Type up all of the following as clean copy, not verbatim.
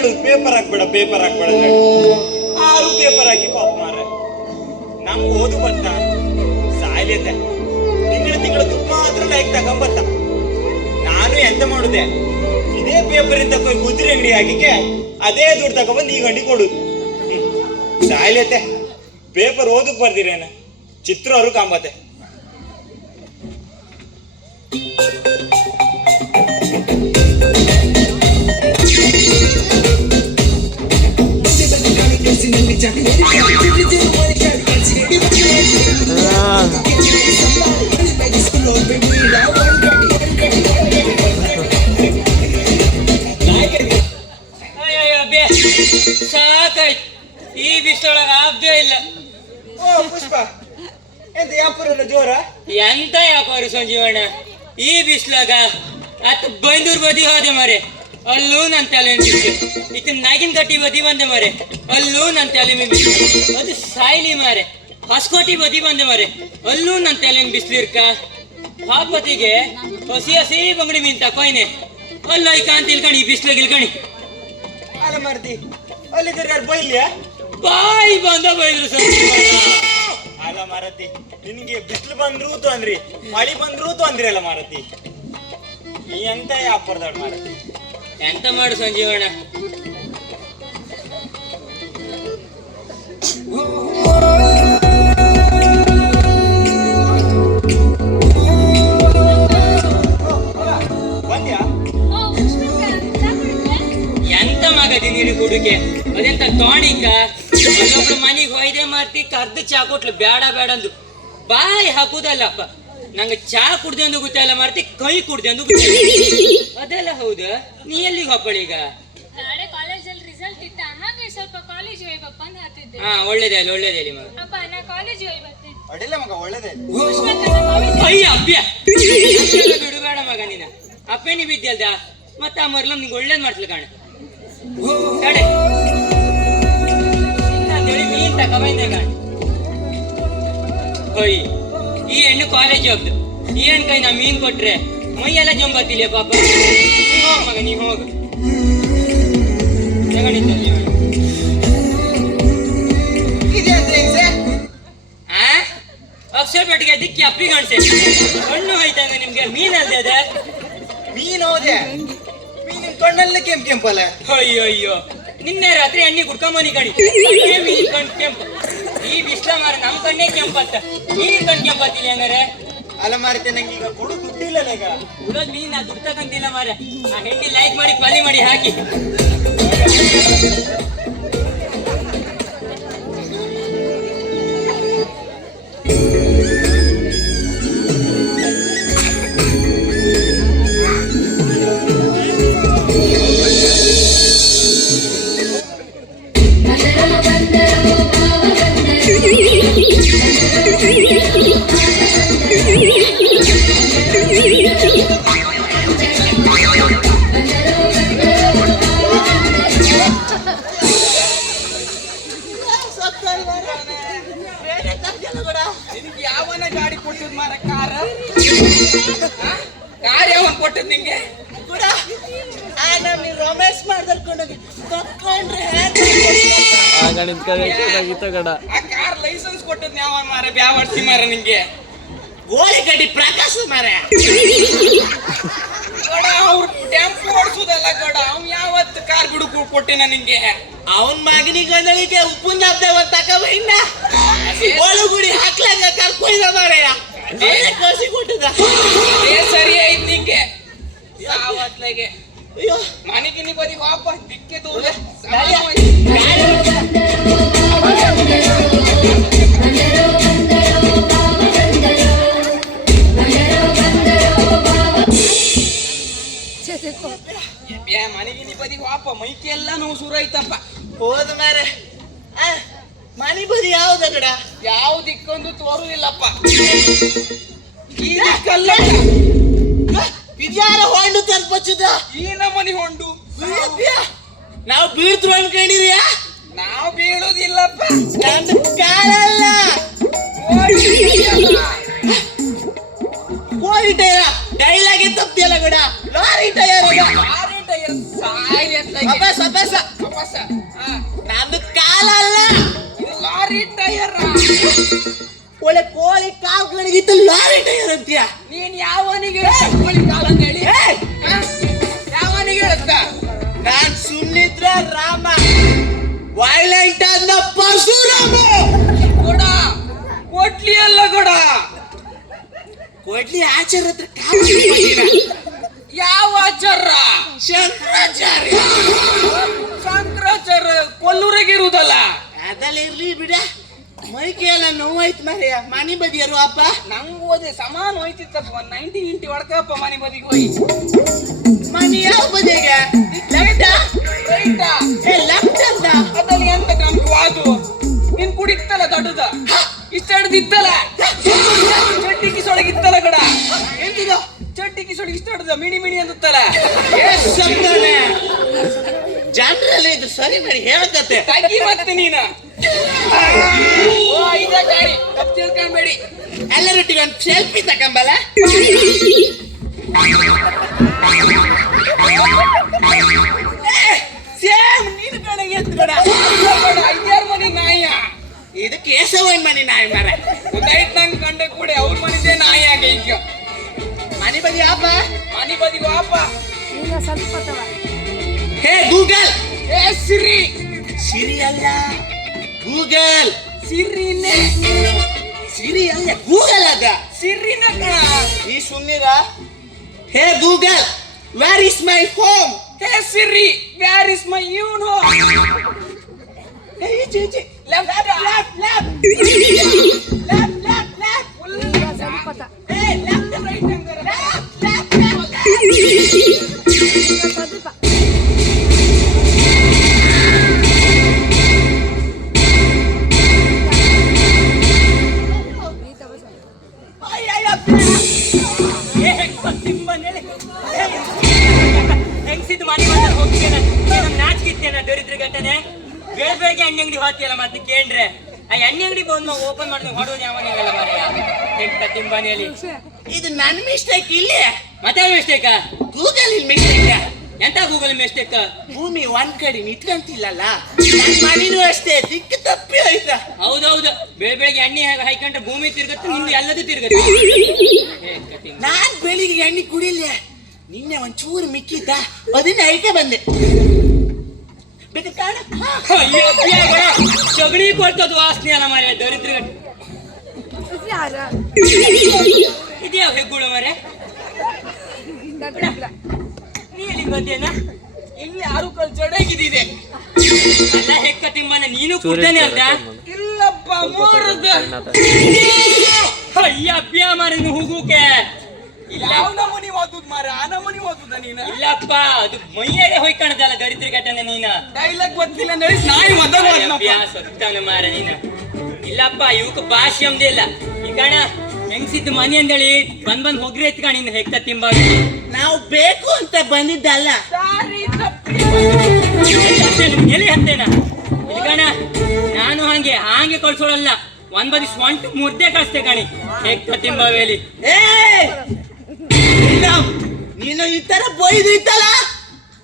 ಹೇಳುದು paper ಹಾಕ್ಬೇಡ paper ಹಾಕ್ಬೇಡ ಆರು paper ಹಾಕಿ ಕಾಪ್ ಮಾರ ನಮ್ಗೆ ಓದು ಬತ್ತ ಸಾಯ್ಲೇತೆ ತಿಂಗಳ ದುಡ್ಡು ಮಾತ್ರ ಲೈಕ್ ತಗೊಂಬತ್ತ. ನಾನು ಎಂತ ಮಾಡುದೆ ಇದೇ ಪೇಪರ್ ಇಂದ ಗುದ್ರಿ ಅಂಗಡಿ ಹಾಕಿಕೆ ಅದೇ ದುಡ್ಡು ತಗೊಂಬಂದು ಈ ಗಂಡಿ ಕೊಡುದು. ಸಾಯ್ಲೇತೆ ಪೇಪರ್ ಓದಕ್ ಬರ್ದಿರೇನ ಚಿತ್ರ ಅವರು ಕಾಂಬತ್ತೆ. ಸಾಕಾಯ್ತು ಈ ಬಿಸಿಲೊಳಗ ಆಬ್ದೇ ಇಲ್ಲ. ಓ ಪುಷ್ಪ ಎಂತ ವ್ಯಾಪಾರ ಜೋರ? ಎಂತ ವ್ಯಾಪಾರ ಸಂಜೀವಣ್ಣ ಈ ಬಿಸಿಲಾಗ ಅತ್ ಬೈಂದೂರ್ ಬದಿ ಹೋದೆ ಮಾರೆ, ಅಲ್ಲೂ ನನ್ನ ತಲೆ ಬಿಸಿಲು. ಇತ್ತು ನಾಗಿನ ಗಟ್ಟಿ ಬದಿ ಬಂದೆ ಮಾರೆ, ಅಲ್ಲೂ ನನ್ನ ತಲೆ ಬಿಸಿಲು. ಅದು ಸಾಯ್ಲಿ ಮಾರೆ. ಹೊಸಕೋಟಿ ಬದಿ ಬಂದೆ ಮಾರೆ, ಅಲ್ಲೂ ನನ್ನ ತಲೆ ಬಿಸಿಲಿರ್ಕ. ಪಾಪತಿಗೆ ಹಸಿ ಹಸಿ ಬಂಗಡಿ ಮೀನ್ ತಕೋಯ್ನೆ, ಅಲ್ಲ ಈ ಕಾಂತಿ ಇಲ್ಕಣಿ ಈ ಬಿಸಿಲಾಗ ಇಲ್ಕಣಿ. ಅಲ್ಲ ಮಾರ್ತಿ ಅಲ್ಲಿ ಬೈಲ್ಯಾ ಬಾಯಿ ಬಂದ ಬೈದ್ರು ಸಂಜೀವಣ್ಣ. ಅಲ್ಲ ಮಾರತಿ ನಿನ್ಗೆ ಬಿಸಿಲು ಬಂದ್ರು ತೊಂದ್ರಿ ಮಳಿ ಬಂದ್ರು ತೊಂದ್ರಿ ಅಲ್ಲ ಮಾರತಿ. ನೀ ಎಂತ ವ್ಯಾಪಾರದವ್ರು ಮಾರತಿ. ಎಂತ ಮಾಡು ಸಂಜೀವಣ್ಣ. ಬಂದ್ಯಾ? ಎಂತ ಮಗದಿ ನೀರು ಕುಡುಕೆ ಅದೆಂತ ಟಾಣಿಕ. ಅಲ್ಲೊಬ್ಳು ಮನೆಗೆ ಹೊಯ್ದೆ ಮಾರ್ತಿ ಕರ್ದು ಚಾ ಕೊಟ್ಲು ಬೇಡ ಬೇಡ ಅಂದು ಬಾಯಿ ಹಾಕುದಲ್ಲಪ್ಪ. ನಂಗೆ ಚಾ ಕುಡ್ದೆ ಅಂದು ಗೊತ್ತಲ್ಲ ಮಾರ್ತಿ, ಕೈ ಕುಡ್ದೆ ಅಂದು ಗೊತ್ತಿಲ್ಲ. ಅದೆಲ್ಲ ಹೌದು. ನೀ ಎಲ್ಲಿಗೆ ಹೋಗ್ಬಳೀಗ? ನಾಳೆ ಕಾಲೇಜಲ್ಲಿ ರಿಸಲ್ಟ್ ಇತ್ತ, ಹಾಗೆ ಸ್ವಲ್ಪ ಕಾಲೇಜ್ ಹೋಗ್ಬಪ್ಪ ಅಂತ ಹೇಳ್ತಿದ್ದೆ. ಹಾ ಒಳ್ಳೇದೇ ಒಳ್ಳೇದೇ ಮಗ. ಅಪ್ಪ ನಾ ಕಾಲೇಜ್ ಹೋಗಿ ಬರ್ತೇನೆ. ಅಡಿಲ್ಲ ಮಗ ಒಳ್ಳೇದೇ. ಅಯ್ಯ ಅಪ್ಪ್ಯ ಬಿಡುಬೇಡ ಮಗ ನೀನ. ಅಪ್ಪೇನಿ ಬಿದ್ದಲ್ದ ಮತ್ತ ಆ ಮರ್ಲ ನಿಂಗೆ ಒಳ್ಳೇದ್ ಮಾಡ್ಸ್ಲ ಕಾಣ ಕಡೆ ಅಂತೇಳಿ ಮೀನ್ ತಗೊಂಬಂದೆ ಕಾಣ. ಹೊಯ್ ಈ ಹೆಣ್ಣು ಕಾಲೇಜ್ ಹೋಗ್ದು ಈ ಹೆಣ್ಣು ಕೈ ನಾ ಮೀನ್ ಕೊಟ್ರೆ ಮೈಯೆಲ್ಲ ಜಂಬತ್ತಿಲ್ಲ ಪಾಪ. ನೀ ಹೋಗ್ ಮಗ ನೀ ಹೋಗ ಅಕ್ಷರ ಪಟ್ಟಿಗೆ ದಿಕ್ಕಿ ಅಪ್ಪಿ ಕಾಣಿಸೆ ಕಣ್ಣು ಹೋಯ್ತಂಗ ನಿಮ್ಗೆ. ಮೀನ್ ಅಲ್ದೆ ಅದ ಮೀನ್ ಹೋದೆ ಮೀನಿನ ಕಣ್ಣಲ್ಲೇ ಕೆಂಪ್ ಕೆಂಪಲ್ಲ. ಅಯ್ಯೋ ಅಯ್ಯೋ ನಿನ್ನೆ ರಾತ್ರಿ ಎಣ್ಣೆ ಕುಡ್ಕೊಂಬನಿ ಕಣಿ ಮೀನ್ ಕಣ್ ಕೆಂಪು. ಈ ಬಿಸ್ಲ ಮಾರ ನಮ್ ಕಣ್ಣೇ ಕೆಂಪತ್ತ, ಮೀನ್ ಕಣ್ ಕೆಂಪತ್ತಿಲ್ಲ ಹಂಗಾರೆ. ಅಲ್ಲ ಮಾರತೆ ನಂಗೆ ಈಗ ಕೊಡು ದುಡ್ಡಿಲ್ಲ ಈಗ. ಉಳೋದ್ ಮೀನ್ ನಾ ದುಡ್ಡು ತಗೊಂಡಿಲ್ಲ ಮಾರ. ಆ ಹೆಣ್ಣೆ ಲೈಕ್ ಮಾಡಿ ಪಾಲಿ ಮಾಡಿ ಹಾಕಿ. ನಿನಗೆ ಯಾವನ ಗಾಡಿ ಕೊಟ್ಟಿದ್ ಮಾರ? ಕಾರ ಯಾವನ್ ಕೊಟ್ಟದ್ ನಿಂಗೆ? ರೊಮ್ಯಾನ್ಸ್ ಮಾಡ್ಕೊಂಡೋಗಿ ಆ ಕಾರ್ ಲೈಸೆನ್ಸ್ ಕೊಟ್ಟದ್ ಯಾವನ್ ಮಾರ? ಬ್ಯಾವಡ್ಸಿ ಮಾರ ನಿಂಗೆ. ಗೋಳಿ ಗಡಿ ಪ್ರಕಾಶ ಮಾರ ಗಡ ಅವ್ರು ಟೆಂಪೋ ಓಡಿಸೋದಲ್ಲ ಗಡ. ಅವ್ನು ಯಾವತ್ತು ಕಾರ್ ಬಿಡು ಕೊಟ್ಟಿನ ನಿಂಗೆ? ಅವನ್ ಮಗನಿಗೆ ಗಂದಳಿಗೆ ಉಪ್ಪುನ್ ಜಾಬ್ದೆ ಒಂದ್ ತಕೊಂಡ ಒಳಗುಡಿ ಹಾಕ್ಲಾಗ ಕರ್ಕೊಯ್ದ ಮಾರಯ್ಯ. ಕಸಿ ಕೊಟ್ಟಿದ ಸರಿ ಆಯ್ತು ನಿಂಗೆ. ಯಾವತ್ಲಾಗೆ ಮನೆಗೆ ನೀ ಬದಿ ವಾಪ ದಿಕ್ಕೆ ದೂರ ಮನೆಗೆ ನೀ ಬದಿ ವಾಪ ಮೈಕೆ ಎಲ್ಲ ನೋವು ಶುರು ಆಯ್ತಪ್ಪ. ಹೋದ ಮಾರೆ ಮನಿ ಬದಿ ಯಾವ್ದ ಕಡ ಯಾವ ದಿಕ್ಕೊಂದು ತೋರುದಿಲ್ಲಪ್ಪ. ಈ ದಿಕ್ಕಲ್ಲ ಇದ್ಯಾರ ಹೊಂಡು ತಲ್ಪಚ್ಚದ ಈ ನಮ್ಮನಿ ಹೊಂಡು. ನಾವು ಬೀಳ್ತ್ರು ಅನ್ಕೊಂಡಿರಿಯಾ? ನಾವು ಬೀಳುದಿಲ್ಲಪ್ಪ. ನಂದು ಕಾಲಲ್ಲ ಕೋಳಿ ಟೈರ ಡೈಲಾಗೆ ತಪ್ಪಿಯಲ್ಲ ಗಡ. ಲಾರಿ ಟೈರ್ ಲಾರಿ ಟೈರ್ ಸಾಯಿ ಎತ್ತಾಗೆ. ಅಭ್ಯಾಸ ಅಭ್ಯಾಸ. ವಾಪಸ್ಸ. ಹಾ. ನಂದು ಕಾಲಲ್ಲ, ಇದು ಲಾರಿ ಟೈರ್. ಒಳ್ಳೆ ಕೋಳಿ ಕಾವುಗಳಿಗಿತ್ತು ಲಾರಿ ಟೈರ್ ಅಂತೀಯ. ನೀನ್ ಯಾವನಿಗೆ ಕೋಳಿ ಕಾಲ ಅಂತ ಹೇಳಿ? ಹಾ? ಯಾವನಿಗೆ ಹೇಳುತ್ತ? ನಾನ್ ಸುಮ್ನಿದ್ರ ರಾಮ, ವೈಲೆಂಟ್ ಅಂದ ಪರಶುರಾಮ. ಕೊಡ ಕೊಟ್ಲಿ ಅಲ್ಲ ಕೊಡ. ಕೊಡ್ಲಿ ಆಚಾರ ಹತ್ರ ಕಾವು ಯಾವ ಆಚಾರ? ಶಂಕರಾಚಾರ್ಯ. ಶಂಕರಾಚಾರ್ಯ ಕೊಲ್ಲೂರಿಗೆ ಇರುವುದಲ್ಲ. ಅದಲ್ಲ ಇರ್ಲಿ ಬಿಡ, ಮೈಕೆ ಎಲ್ಲ ನೋವಾಯ್ತು ಮಾರ್ಯ. ಮನಿ ಬದಿಯರು ಅಪ್ಪ ನಂಗೆ ಓದೆ ಸಮಾನ ಹೋಯ್ತಿತ್ತಪ್ಪ. 90 ಇಂಟಿ ಹೊಡ್ಕಪ್ಪ ಮನೆ ಬದಿಗೆ ಹೋಗಿ. ಮನಿ ಯಾವ ಬದಿಗೆ? ಲೆಫ್ಟ ರೈಟ ಏ ಲೆಫ್ಟ್ ಅಂತ. ಅದಲ್ಲಿ ಎಂತ ಕ್ರಮ ವಾದು? ನೀನ್ ಕುಡಿತ್ತಲ್ಲ ದೊಡ್ಡದ ಇಷ್ಟ ಹಿಡ್ದಿತ್ತಲ್ಲ, ಚಡ್ಡಿ ಕಿಸೊಳಗಿತ್ತಲ್ಲ ಕಡ. ಎಂತಿದು? ಚಡ್ಡಿ ಕಿಸೊಳಗೆ ಇಷ್ಟ ಹಿಡ್ದ ಮಿಣಿ ಮಿಣಿ ಅಂತಲ್ಲ. ಜನರಲ್ಲಿ ಇದು ಸರಿ ಮಾಡಿ ಹೇಳಕತ್ತೆ. ತಗಿ ಮತ್ತೆ ನೀನ. ಓ ಇದೇ ಗಾಡಿ ತಪ್ಪು ತಿಳ್ಕೊಂಡ್ಬೇಡಿ. ಎಲ್ಲರೊಟ್ಟಿಗೆ ಒಂದು ಸೆಲ್ಫಿ ತಕೊಂಬಲ್ಲ. ಸೇಮ್ ನೀನು ಕಡೆಗೆ ಎತ್ತು ಕಡ. ಐದ್ಯಾರ ಮನೆ ನಾಯ. ಇದು ಕೇಶವನ್ ಮನಿ ನಾಯಿ ಮರ. ಗೊತ್ತಾಯ್ತು ನಂಗೆ ಕಂಡೆ ಕೂಡ ಅವ್ರ ಮನಿದೆ ನಾಯಿ ಆಗ ಈಗ. ಮನಿ ಬದಿ ಅಪ್ಪ. ಮನೆ ಬದಿಗೆ ವಾಪ. ಹೇ ಗೂಗಲ್. ಏ ಸಿರಿ. ಸಿರಿ ಅಲ್ಲ ಗೂಗಲ್. ಸಿರಿನೇ. ಸಿರಿ ಅಲ್ಲ ಗೂಗಲ್ ಅದ. ಸಿರಿನ ಕಣ. ಈ ಸುಮ್ನಿರ. Hey Google, where is my home? Hey Siri, where is my ಯೂನ್ ಹೋಮ್? ಹೇ ಈಚೆ ಈಚೆ. Left left left left left left full ಏ ಲೆಫ್ಟ್ ರೈಟ್ ಅಂಗರ ಲೆಫ್ಟ್ ಲೆಫ್ಟ್ ಹೆಂಗ್ಸಿದ್ದು ಮನೆ ಬಂದ್ರೆ ಹೋಗ್ತೇನೆ. ನಾಚಿಕಿತ್ತೇನೆ ದರಿದ್ರ ಘಟನೆ. ಬೆಳಗ್ಗೆ ಎಣ್ಣೆ ಅಂಗಡಿ ಹೋಗ್ತಿಯಲ್ಲ ಮತ್ತೆ ಕೇಳ್ರೆ ಆ ಎಣ್ಣೆ ಅಂಗಡಿ ಬಂದು ಓಪನ್ ಮಾಡಿದ್ರೆ ಹೊಡೋದು ಯಾವನಿಗಲ್ಲ ಮರೆಯ ಎಂಟ ತಿಂಬಾನಿಯಲ್ಲಿ. ಇದು ನನ್ನ ಮಿಸ್ಟೇಕ್ ಇಲ್ಲಿ. ಮತ್ತೆ ಮಿಸ್ಟೇಕ? ಗೂಗಲ್ ಇಲ್ಲಿ ಮಿಸ್ಟೇಕ್. ಎಂತ ಗೂಗಲ್ ಮಿಸ್ಟೇಕ್? ಭೂಮಿ ಒಂದ್ ಕಡೆ ನಿಂತ್ಕೊಂತಿಲ್ಲಲ್ಲ, ನನ್ ಮನಿನೂ ಅಷ್ಟೇ ದಿಕ್ಕು ತಪ್ಪಿ ಹೋಯ್ತ. ಹೌದೌದು, ಬೆಳಗ್ಗೆ ಎಣ್ಣೆ ಹಾಕೊಂಡ್ರೆ ಭೂಮಿ ತಿರ್ಗತ್ತೆ, ನಿಂದು ಎಲ್ಲದೂ ತಿರ್ಗತ್ತೆ. ನಾನ್ ಬೆಳಿಗ್ಗೆ ಎಣ್ಣೆ ಕುಡಿಲ್ಲ, ನಿನ್ನೆ ಒಂಚೂರು ಮಿಕ್ಕಿದ್ದ ಅದನ್ನ ಐಕೆ ಬಂದೆ. ಬೇಕಾ ಕಾಣ? ಸಗಣಿ ಕೊಡ್ತದ ವಾಸನೆ ಅಲ್ಲ ಮಾರ್ರೆ ದರಿದ್ರ. ಇದ್ಯಾವ ಹೆಗ್ಗುಳು ಮಾರ್ರೆ? ನೀ ಎಲ್ಲಿಗೆ ಬಂದೇನ? ಇಲ್ಲಿ ಯಾರು ಕಲ್ ಜಡಗಿದಿದೆ. ಅಲ್ಲ ಹೆಕ್ಕ ತಿಮ್ಮನ ನೀನು ಕುಡ್ತಾನೆ ಅಲ್ದ? ಇಲ್ಲಪ್ಪ ಮೂರದ. ಅಯ್ಯ ಅಬ್ಬಿಯ ಮಾರ ಹೂಗುಕೆ. ಯಾವ ನಮೂನಿ ಓದುದ್ ಮಾರ? ಆ ನಮೂನಿ ಓದುದ ನೀನ? ಇಲ್ಲಪ್ಪ, ಅದು ಮೈಯಾಗೆ ಹೊಯ್ಕಣದಲ್ಲ ದರಿದ್ರ ಘಟನೆ ನೀನ. ಡೈಲಾಗ್ ಗೊತ್ತಿಲ್ಲ ನಡಿ ನಾಯಿ ಒದಗ ಸತ್ತಾನ ಮಾರ ನೀನ. ಇಲ್ಲಪ್ಪ ಇವಕ್ಕೆ ಭಾಷೆ ಅಂದಿಲ್ಲ. ಈ ಕಣ ಹೆಂಗ್ಸಿದ್ದು ಮನೆ ಅಂದೇಳಿ ಬಂದ್ ಹೋಗ್ರಿ ಎತ್ಕ ನೀನು ಹೆಕ್ಕ ತಿಂಬ. ನಾವು ಬೇಕು ಅಂತ ಬಂದಿದ್ದಲ್ಲ. ದಾರಿ ತಪ್ಪಿ ಎಲ್ಲಿ ಹತ್ತೇನ ಇಲ್ಲಿ ಕಣ. ನಾನು ಹಾಗೆ ಕಳ್ಸೋಳಲ್ಲ, ಒಂದ್ ಬದಿ ಸ್ವಂಟ ಮುರ್ದೆ ಕಳಿಸ್ತೆ ಕಣಿ ಹೆಕ್ಕ ತಿಂಬವೇಲಿ. ನೀನು ಈ ತರ ಬೈದು ಇತ್ತಲ್ಲ,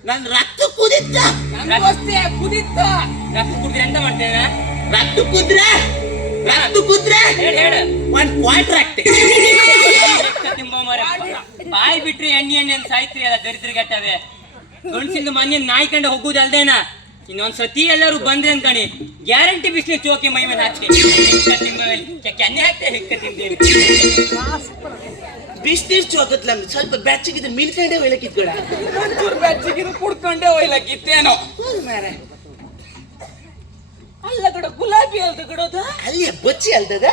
ನನ್ ರಕ್ತ ಕುದಿತ್ತ. ನನಗೋಸ್ತೆ ಕುದಿತ್ತ. ರಕ್ತ ಕುಡಿದ್ರೆ ಎಂತ ಮಾಡ್ತೇನೆ? ರಕ್ತ ಕುದ್ರೆ ಹೇಳ ಒಂದ್ ಕ್ವಾರ್ಟರ್ ಆಗ್ತದೆ. ತಿಂಬ ಮಾರ ಬಾಯಿ ಬಿಟ್ರಿ ಎಣ್ಣೆ ಅಂತ ಸಾಯ್ತ್ರಿ ಅಲ್ಲ ದರಿದ್ರ ಗಟ್ಟವೆ. ಗಂಡ್ಸಿಂದ ಮನೆ ನಾಯಿ ಕಂಡ ಹೋಗುದಲ್ದೇನ ಇನ್ನೊಂದ್ ಸತಿ ಎಲ್ಲರೂ ಬಂದ್ರೆ ಅನ್ಕಣಿ ಗ್ಯಾರಂಟಿ ಬಿಸ್ನೆಸ್ ಚೋಕೆ ಮೈ ಮೇಲೆ ಹಾಕ್ತೆ. ಕೆನ್ನೆ ಹಾಕ್ತೆ ಹೆಕ್ಕ ತಿಂದೇವಿ. ಬಿಸ್ನೀರ್ ಚೋಕತ್ಲ ಸ್ವಲ್ಪ ಬೆಚ್ಚಗಿದ್ರೆ ಮಿಲ್ಕಂಡೆ ಒಯ್ಲಕ್ಕಿದ್ಕೊಳ. ಒಂಚೂರು ಬೆಚ್ಚಗಿದು ಕುಡ್ಕೊಂಡೆ ಒಯ್ಲಕ್ಕಿತ್ತೇನೋ ಮಾರೆ. ಅಲ್ಲ ಕಡ ಗುಲಾಬಿ ಅಲ್ದ ಕಡೋದು ಅಲ್ಲಿಯ ಬಚ್ಚಿ ಅಲ್ದದ.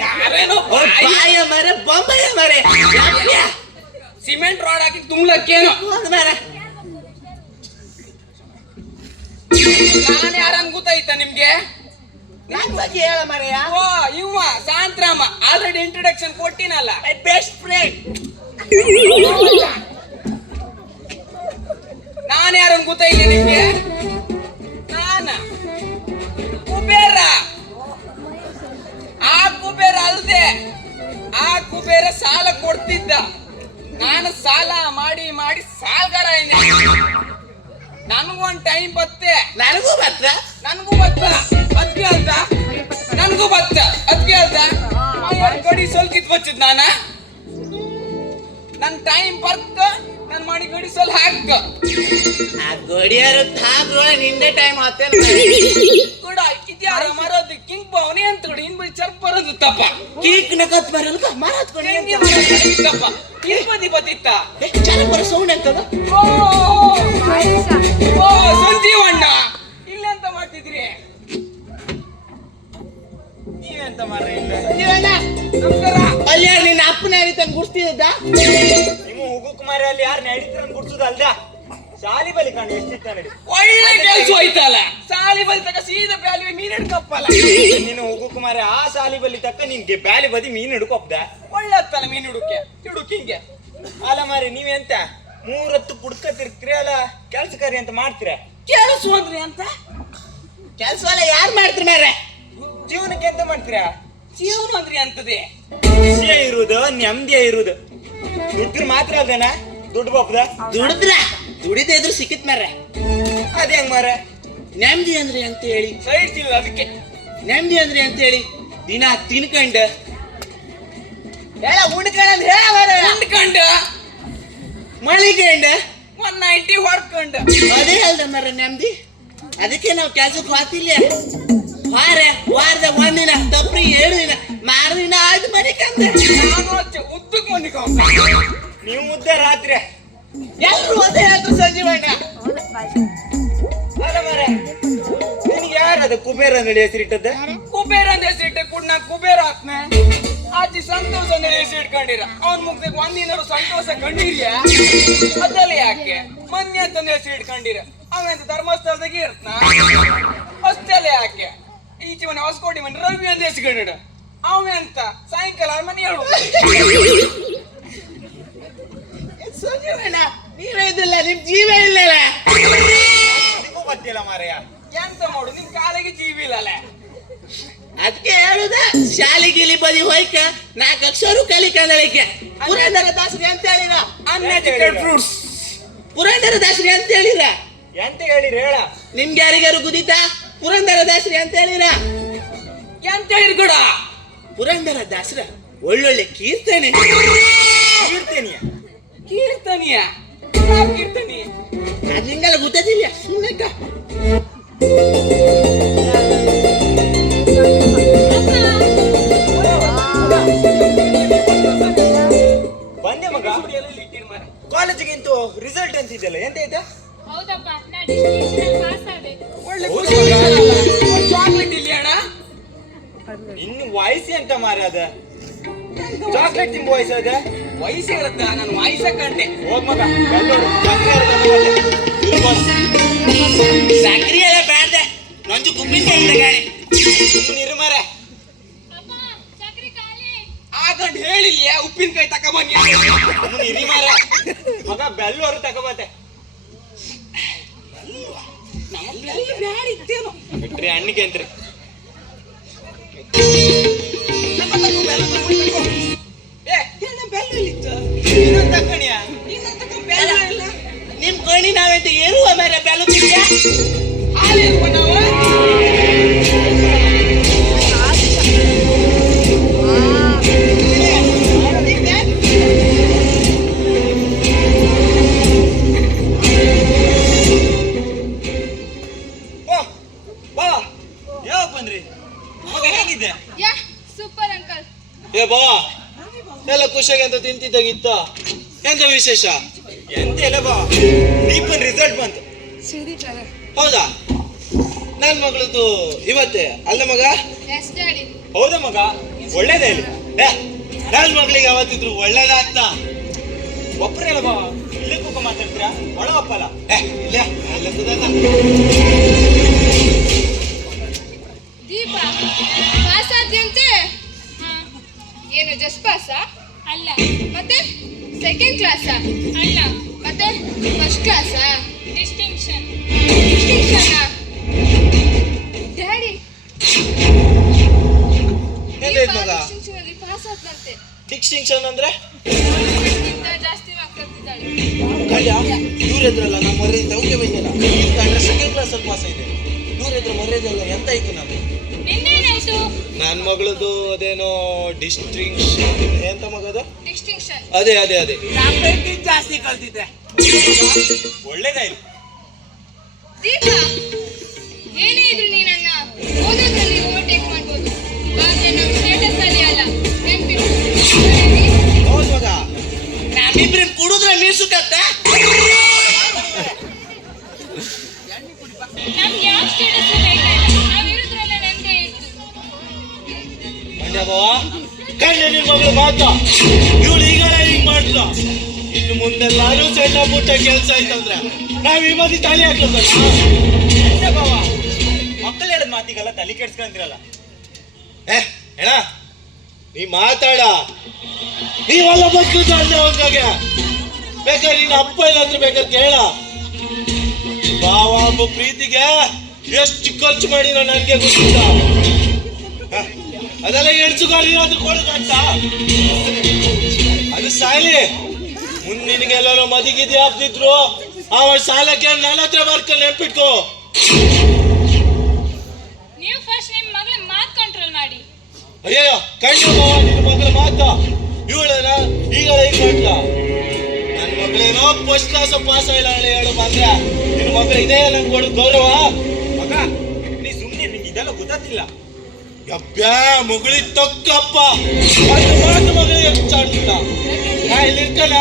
ಯಾರೇನೋ ಬಾಯ ಮಾರೆ, ಬೊಂಬಾಯ ಮಾರೆ. ಸಿಮೆಂಟ್ ರೋಡ್ ಹಾಕಿ ತುಂಬ್ಲಕ್ಕೇನೋ ಮಾರೆ. ನಾನು ಯಾರನ್ ಗೊತ್ತಾಯ್ತಾ ನಿಮ್ಗೆ? ನನ್ ಬಗ್ಗೆ ಹೇಳ ಮಾರೆಯ. ಓ ಇವ ಸಾಂತ್ರಾಮ ಆಲ್ರೆಡಿ ಇಂಟ್ರೊಡಕ್ಷನ್ ಕೊಟ್ಟಿನಲ್ಲ. My best friend. ನಾನು ಯಾರನ್ ಗೊತ್ತಾಯಿಲ್ಲ ನಿಮ್ಗೆ? ನಾನ ಕುಬೇರ. ಆ ಕುಬೇರ ಅಲ್ದೆ, ಆ ಕುಬೇರ ಸಾಲ ಕೊಡ್ತಿದ್ದ. ನಾನು ಸಾಲ ಮಾಡಿ ಮಾಡಿ ಸಾಲ್ಗಾರ ನನಗೂ ಒಂದ್ ಟೈಮ್ ಬತ್ತೆ. ನನಗೂ ಬತ್ತ ನನಗೂ ಬತ್ತ ಅದ್ಕೆ ಅಲ್ದ ನನಗೂ ಬತ್ತ ಅದ್ಕೆ ಅಲ್ದ ಗಡಿ ಸ್ವಲ್ಪ ಬಚ್ಚಿದ್ ನಾನ ನನ್ ಟೈಮ್ ಬರ್ತ ನನ್ ಮಾಡಿ ಗಡಿ ಸ್ವಲ್ಪ ಹಾಕ ಆ ಗಡಿಯಾರು ಹಾಕ್ರೊಳಗೆ ನಿಂದೆ ಟೈಮ್ ಆತೇನ ಕೂಡ ಇದ್ಯಾರ ಮರೋದು ಕಿಂಗ್ ಬವನಿ ಅಂತ ಕೊಡಿ ಇನ್ ಬೈ ಚರ್ಪ ಬರೋದು ತಪ್ಪ ಕೀಕ್ ನಕತ್ ಬರಲ್ಕ ಮರ ಹತ್ಕೊಂಡು ಹೆಂಗೆ ಮಾಡೋದು ತಪ್ಪ ಇನ್ ಬದಿ ಬತ್ತಿತ್ತ ಚರಪರ ಸೌಂಡ್ ಆಗ್ತದ ಓ ಸಂಜೀವಣ್ಣ ಇಲ್ಲೆಂತ ಮಾಡ್ತಿದ್ರಿ ನೀವೆಂತ ಮಾರ್ರೆ ಇಲ್ಲ ಸಂಜೀವಣ್ಣ ನಮಸ್ಕಾರ ಅಲ್ಲಿ ಯಾರು ನಿನ್ನ ಅಪ್ಪನ ಯಾರಿತ ಗುಡ್ಸ್ತಿದ್ದ ನಿಮ್ಮ ಹುಗು ಕುಮಾರ ಅಲ್ಲಿ ಯಾರು ನಡೀತಾರ ಗುಡ್ಸುದಲ್ದ ಶಾಲಿ ಬಲಿ ಕಾಣು ಎಷ್ಟಿತ್ತ ನಡಿ ಒಳ್ಳೆ ಕೆಲ್ಸ ಹೋಯ್ತಲ್ಲ ಸಾಲಿ ಬಲಿ ತಕ ಸೀದಾ ಬ್ಯಾಲಿ ಮೀನ್ ಹಿಡ್ಕಪ್ಪಲ್ಲ ನೀನು ಹುಗು ಕುಮಾರ ಆ ಶಾಲಿ ಬಲಿ ತಕ್ಕ ನಿನ್ಗೆ ಬ್ಯಾಲಿ ಬದಿ ಮೀನು ಹಿಡ್ಕೊಪ್ದ ಒಳ್ಳೆ ಹತ್ತಲ್ಲ ಮೀನ್ ಹಿಡುಕಿಂಗೆ ಅಲ್ಲ ಮಾರಿ ನೀವೆಂತ 3 ಹೊತ್ತು ಕುಡ್ಕತಿರ್ತೀರಿ ಅಲ್ಲ ಕೆಲ್ಸಕಾರಿ ಅಂತ ಮಾಡ್ತೀರ ಕೆಲಸ ಅಂದ್ರಿ ಅಂತ ಕೆಲ್ಸ ಎಲ್ಲ ಯಾರು ಮಾಡ್ತಾರೆ ಮಾರ್ರೆ ಜೀವನಕ್ಕೆ ಎಂತ ಮಾಡ್ತೀರಾ ಜೀವನ ಅಂದ್ರಿ ಅಂತದೆ ಖುಷಿಯ ಇರುವುದು ನೆಮ್ಮದಿಯ ಇರುವುದು ದುಡ್ಡ್ರು ಮಾತ್ರ ಅಲ್ದೇನ ದುಡ್ಡು ಬಪ್ಪದ ದುಡಿದ್ರ ದುಡಿದ ಎದುರು ಸಿಕ್ಕಿತ್ ಮಾರ್ರೆ ಅದೇ ಹೆಂಗ್ ಮಾರ ನೆಮ್ಮದಿ ಅಂದ್ರೆ ಅಂತ ಹೇಳಿ ಸೈಡ್ ಇಲ್ಲ ಅದಕ್ಕೆ ನೆಮ್ಮದಿ ಅಂದ್ರೆ ಅಂತ ಹೇಳಿ ದಿನ ತಿನ್ಕಂಡು ಹೇಳ ಉಣ್ಕಂಡ್ ಹೇಳ ಉಂಡ್ಕಂಡ ಮಳಿಕಂಡ 190 ಹೊಡ್ಕಂಡ ಅದೇ ಅಲ್ದ ಮಾರ್ರೆ ನೆಮ್ಮದಿ ಅದಕ್ಕೆ ನಾವು ಕೆಲ್ಸಕ್ಕೆ ಹೋಗ್ತಿಲ್ಲ ವಾರದ ಒಂದಿನ ತಪ್ರಿ 7 ದಿನ ಮಾರದಿನ ಆಯ್ತು ಮನಿಕಂದೆ ನಾನು ಅಚ್ಚೆ ಉದ್ದಕ್ ಮನಿಕ ನೀವು ಮುದ್ದೆ ರಾತ್ರಿ ಎಲ್ರು ಅದೇ ಹೇಳ್ತು ಸಂಜೀವಣ್ಣ ಅಲ್ಲ ಮಾರ ನಿನ್ಗೆ ಯಾರದ ಕುಬೇರ ನಡಿ ಹೆಸರಿಟ್ಟದ್ದ ಕುಬೇರ ಅಂತ ಹೆಸರಿಟ್ಟೆ ಕೂಡ ನಾ ಕುಬೇರ ಆತ್ನೆ ಆಚಿ ಸಂತೋಷ ಅಂತ ಹೆಸರು ಇಟ್ಕೊಂಡಿರ ಅವ್ನ ಮುಗ್ದಾಗ ಒಂದಿನರು ಸಂತೋಷ ಕಂಡಿರಿಯ ಅದಲ್ಲ ಯಾಕೆ ಮನ್ಯ ಅಂತ ಹೆಸರು ಇಟ್ಕೊಂಡಿರ ಅವಂತ ಧರ್ಮಸ್ಥಳದಾಗ ಇರ್ತನ ಅಷ್ಟೆಲ್ಲ ಯಾಕೆ ಈಚೆ ಮನೆ ಹೊಸಕೋಟೆ ಮನೆ ರವಿ ಅಂತ ಹೆಸರು ಅವ ಅಂತ ಸಾಯಂಕಾಲ ಮನೆ ಹೇಳು ಸಂಜೀವಣ್ಣ ನೀವೇ ಇದಿಲ್ಲ ನಿಮ್ ಜೀವ ಇಲ್ಲಲ್ಲ ನಿಮಗೂ ಗೊತ್ತಿಲ್ಲ ಮಾರಯ್ಯ ಎಂತ ಮಾಡು ನಿಮ್ ಕಾಲಿಗೆ ಜೀವಿ ಇಲ್ಲಲ್ಲ ಅದಕ್ಕೆ ಹೇಳುದ ಶಾಲಿ ಗಿಲಿ ಬದಿ ಹೋಯ್ಕ 4 ಅಕ್ಷರ ಕಲಿಕಂದಳಿಕೆ ಪುರಂದರ ದಾಸರಿ ಅಂತ ಹೇಳಿರ ಅನ್ಎಜುಕೇಟೆಡ್ ಫ್ರೂಟ್ಸ್ ಪುರಂದರ ದಾಸರಿ ಅಂತ ಹೇಳಿರ ಎಂತ ಹೇಳಿರಿ ಹೇಳ ನಿಮ್ಗೆ ಯಾರಿಗಾರು ಗುದಿತಾ ಪುರಂದರ ದಾಸರಿ ಅಂತ ಹೇಳಿರ ಎಂತ ಹೇಳಿರ್ಕೊಡ ಪುರಂದರ ದಾಸರ ಒಳ್ಳೊಳ್ಳೆ ಕೀರ್ತನೆ ಇರ್ತೀನಿ ಕೀರ್ತನಿಯ ಯಾವ ಕೀರ್ತನಿ ಅದು ನಿಂಗೆಲ್ಲ ಗೊತ್ತಿಲ್ಲ ಸುಮ್ಮನೆ ಬಂದೆ ಮಗ ಕಾಲೇಜಿಗಿಂತೂ ರಿಸಲ್ಟ್ ಅಂತಿದ್ದಲ್ಲ ಎಂತ ಆಯ್ತಾ ಹೌದಪ್ಪ ನಾ ಡಿಸ್ಟಿಂಕ್ಷನ್ ಪಾಸ್ ಆದೆ ಒಳ್ಳೆ ಹೌದು ಖುಷಿ ಚಾಕ್ಲೇಟ್ ಇಲ್ಲಿ ಅಣ್ಣ ಇನ್ನು ವಯಸ್ಸು ಅಂತ ಮಾರ ಅದ ಚಾಕ್ಲೇಟ್ ತಿಂಬ ವಯಸ್ಸು ಅದ ವಯಸ್ಸು ಇರುತ್ತ ನಾನು ವಯಸ್ಸ ಕಂಡೆ ಹೋಗ್ ಮಗ ಬೆಲ್ಲೋಡು ಸಕ್ಕರೆ ಇರ್ತದೆ ಸಕ್ರಿ ಎಲ್ಲ ಬ್ಯಾಡ್ದೆ ನಂಜು ಕುಪ್ಪಿನಕಾಯಿ ಗಾಡಿ ನೀರು ಮಾರ ಅಪ್ಪ ಚಕ್ರಿ ಖಾಲಿ ಆಕಂಡ್ ಹೇಳಿಲ್ಲ ಉಪ್ಪಿನಕಾಯಿ ತಕೊಂಬನ್ನಿ ಇರಿ ಮಾರ ಮಗ ಬೆಲ್ಲೋರು ತಗೋಬತ್ತೆ ಬ್ಯಾಡಿತ್ತೇನು ಬಿಟ್ರಿ ಹಣ್ಣಿಗೆ ಅಂತ್ರಿ ಇನ್ನೊಂದ್ ತಕ್ಕಣಿಯ ನಿಮ್ ಕೋಣಿ ನಾವಂತ ಏರುವ ಮರ ಬೆಲ್ಲ ತಿಂದ ಹಾಲಿರುವ ನಾವು ಬಾ ಯಾವಾಗ ಬಂದ್ರಿ ಮಗ ಹೇಗಿದ್ದೆ ಯಾ ಸೂಪರ್ ಅಂಕಲ್ ಏ ಬಾ ಎಲ್ಲ ಖುಷಿಯಾಗಿ ಅಂತ ತಿಂತಿದ್ದಾಗಿತ್ತ ಎಂತ ವಿಶೇಷ ಎಂತ ಇಲ್ಲ ಬಾ ದೀಪನ್ ರಿಸಲ್ಟ್ ಬಂತು ಹೌದಾ ನನ್ ಮಗಳದ್ದು ಇವತ್ತೇ ಅಲ್ಲ ಮಗ ಎಸ್ ಡ್ಯಾಡಿ ಹೌದಾ ಮಗ ಒಳ್ಳೇದೇ ಇಲ್ಲಿ ನನ್ ಮಗಳಿಗೆ ಯಾವತ್ತಿದ್ರು ಒಳ್ಳೇದಾಗ್ತ ಒಬ್ಬರೇ ಬಾ ಇಲ್ಲೇ ಕೂಕ ಮಾತಾಡ್ತೀರಾ ಒಳ ಒಪ್ಪಲ್ಲ ಇಲ್ಲ ಅಲ್ಲದಲ್ಲ ದೀಪ ಪಾಸ್ ಆದ್ಯಂತೆ ಏನು ಜಸ್ಟ್ ಪಾಸಾ ಅಲ್ಲ ಮತ್ತೆ ಸೆಕೆಂಡ್ ಕ್ಲಾಸಾ ಅಲ್ಲ ಮತ್ತೆ ಫಸ್ಟ್ ಕ್ಲಾಸಾ ಡಿಸ್ಟಿಂಕ್ಷನ್ ಡಿಸ್ಟಿಂಕ್ಷನಾ ಡ್ಯಾಡಿ ಎಂತ ಮಗ ಡಿಸ್ಟಿಂಕ್ಷನ್ ಅಲ್ಲಿ ಪಾಸ್ ಆದ್ನಂತೆ ಡಿಸ್ಟಿಂಕ್ಷನ್ ಅಂದ್ರೆ ಜಾಸ್ತಿ ಮಾರ್ಕ್ಸ್ ತೆಗ್ದಿದ್ದಾಳೆ ಕಳ್ಯ ಇವ್ರು ಇವ್ರ ಎದ್ರಲ್ಲ ನಮ್ಮ ಮರ್ಯಾದೆ ಅವ್ರಿಗೆ ಬೈಯಲ್ಲ ಈಗ ಕಂಡ್ರೆ ಸೆಕೆಂಡ್ ಕ್ಲಾಸಲ್ಲಿ ಪಾಸ್ ಇದೆ ಇವ್ರ ಎದ್ರ ಮರ್ಯಾದೆ ಅಲ್ಲ ಎಂತ ಆಯ್ತು ನಾನು ನಿನ್ನೇನಾಯ್ತು? ನನ್ನ ಮಗಳದು ಅದೇನೋ ಡಿಸ್ಟಿಂಕ್ಷನ್ ಎಂತ ಮಗದು ಡಿಸ್ಟಿಂಕ್ಷನ್. ಅದೇ ಅದೇ ಅದೇ ಜಾಸ್ತಿ ಕಲ್ತಿದ್ದೆ. ಒಳ್ಳೇದಾಯ್ತು. ದೀಪ, ಏನೇ ಇದ್ರು ನೀನನ್ನ ಓದೋದ್ರಲ್ಲಿ ಓವರ್ಟೇಕ್ ಮಾಡ್ಬೋದು, ಆದ್ರೆ ನಮ್ಮ ಸ್ಟೇಟಸ್ ಅಲ್ಲಿ ಅಲ್ಲ, ನೆನ್ಪಿಟ್ಟು. ಹೌದು ಮಗ ನಮ್ಮಿಬ್ರು ಕುಡಿದ್ರೆ ಮೀರ್ಸುಕತ್ತೆ. ನಮ್ಗೆ ಯಾವ ಸ್ಟೇಟಸ್ ಬೇಕಾಗಿಲ್ಲ, ನಾವಿರೋದ್ರಲ್ಲೇ ನೆನ್ಪೇ ಇತ್ತು. ಮಂಡ್ಯ ಬಾವ ಕಣ್ಣೆ ನಿನ್ ಮಗಳು ಮಾತ ಇವಳು ಈಗಲೇ ಹಿಂಗ್ ಮಾಡ್ಲ ಇನ್ನು ಮುಂದೆಲ್ಲಾರು ಸಣ್ಣ ಪುಟ್ಟ ಕೆಲ್ಸ ಆಯ್ತಂದ್ರೆ ನಾವ್ ಈ ಮದಿ ತಾಳಿ ಹಾಕ್ಲಲ್ಲ ಬಾವ ಮಕ್ಕಳು ಹೇಳದ್ ಮಾತಿಗೆಲ್ಲ ತಲೆ ಕೆಡ್ಸ್ಕೊಂತಿರಲ್ಲ. ಹೇಳ ನೀ ಮಾತಾಡ ನೀವೆಲ್ಲ ಬದುಕುದು ಅಲ್ಲೇ ಒಂದಾಗೆ ಬೇಕಾದ್ರೆ ನಿನ್ನ ಅಪ್ಪ ಇಲ್ಲಾಂದ್ರೆ ಬೇಕಾದ್ರೆ ಕೇಳ ಬಾವ ಅಂಬ ಪ್ರೀತಿಗೆ ಎಷ್ಟು ಖರ್ಚು ಮಾಡಿರೋ ನನ್ಗೆ ಗೊತ್ತಿಲ್ಲ ಅದೆಲ್ಲ ಎಣ್ಸುಗಾರಿನಾದ್ರೂ ಕೊಡಕಂತ ಅದು ಸಾಯ್ಲಿ ಮುಂದೆ ನಿನಗೆಲ್ಲರೂ ಮದಿಗಿದಿ ಹಾಕ್ತಿದ್ರು ಅವಳ ಸಾಲಕ್ಕೆ ನನ್ನ ಹತ್ರ ಬರ್ಕೊಂಡು ನೆನ್ಪಿಟ್ಕೋ. ನೀವು ಫಸ್ಟ್ ನಿಮ್ಮ ಮಗಳ ಮಾತು ಕಂಟ್ರೋಲ್ ಮಾಡಿ. ಅಯ್ಯಯ್ಯೋ ಕಣ್ಣು ಬಾವ ನಿನ್ನ ಮಗಳ ಮಾತ ಇವಳನ ಈಗ ಹಿಂಗ್ ಮಾಡ್ಲ ನನ್ನ ಮಗಳೇನೋ ಫಸ್ಟ್ ಕ್ಲಾಸ್ ಪಾಸ್ ಆಗಿಲ್ಲ ಹೇಳು ಬಂದ್ರೆ ನಿನ್ನ ಮಗಳು ಇದೇ ನಂಗೆ ಕೊಡೋದು ಗೌರವ ಮಗ ನೀ ಸುಮ್ಮನೆ ನಿಂಗೆ ಇದೆಲ್ಲ ಗೊತ್ತಾಗ್ತಿಲ್ಲ. ಯಬ್ಬ್ಯಾ ಮಗಳಿಗೆ ತಕ್ಕಪ್ಪ ಒಂದು ಮಾತು ಮಗಳಿಗೆ ಚಾಡ್ತಿಲ್ಲ ನಾ ಇಲ್ಲಿ ಇರ್ಕನ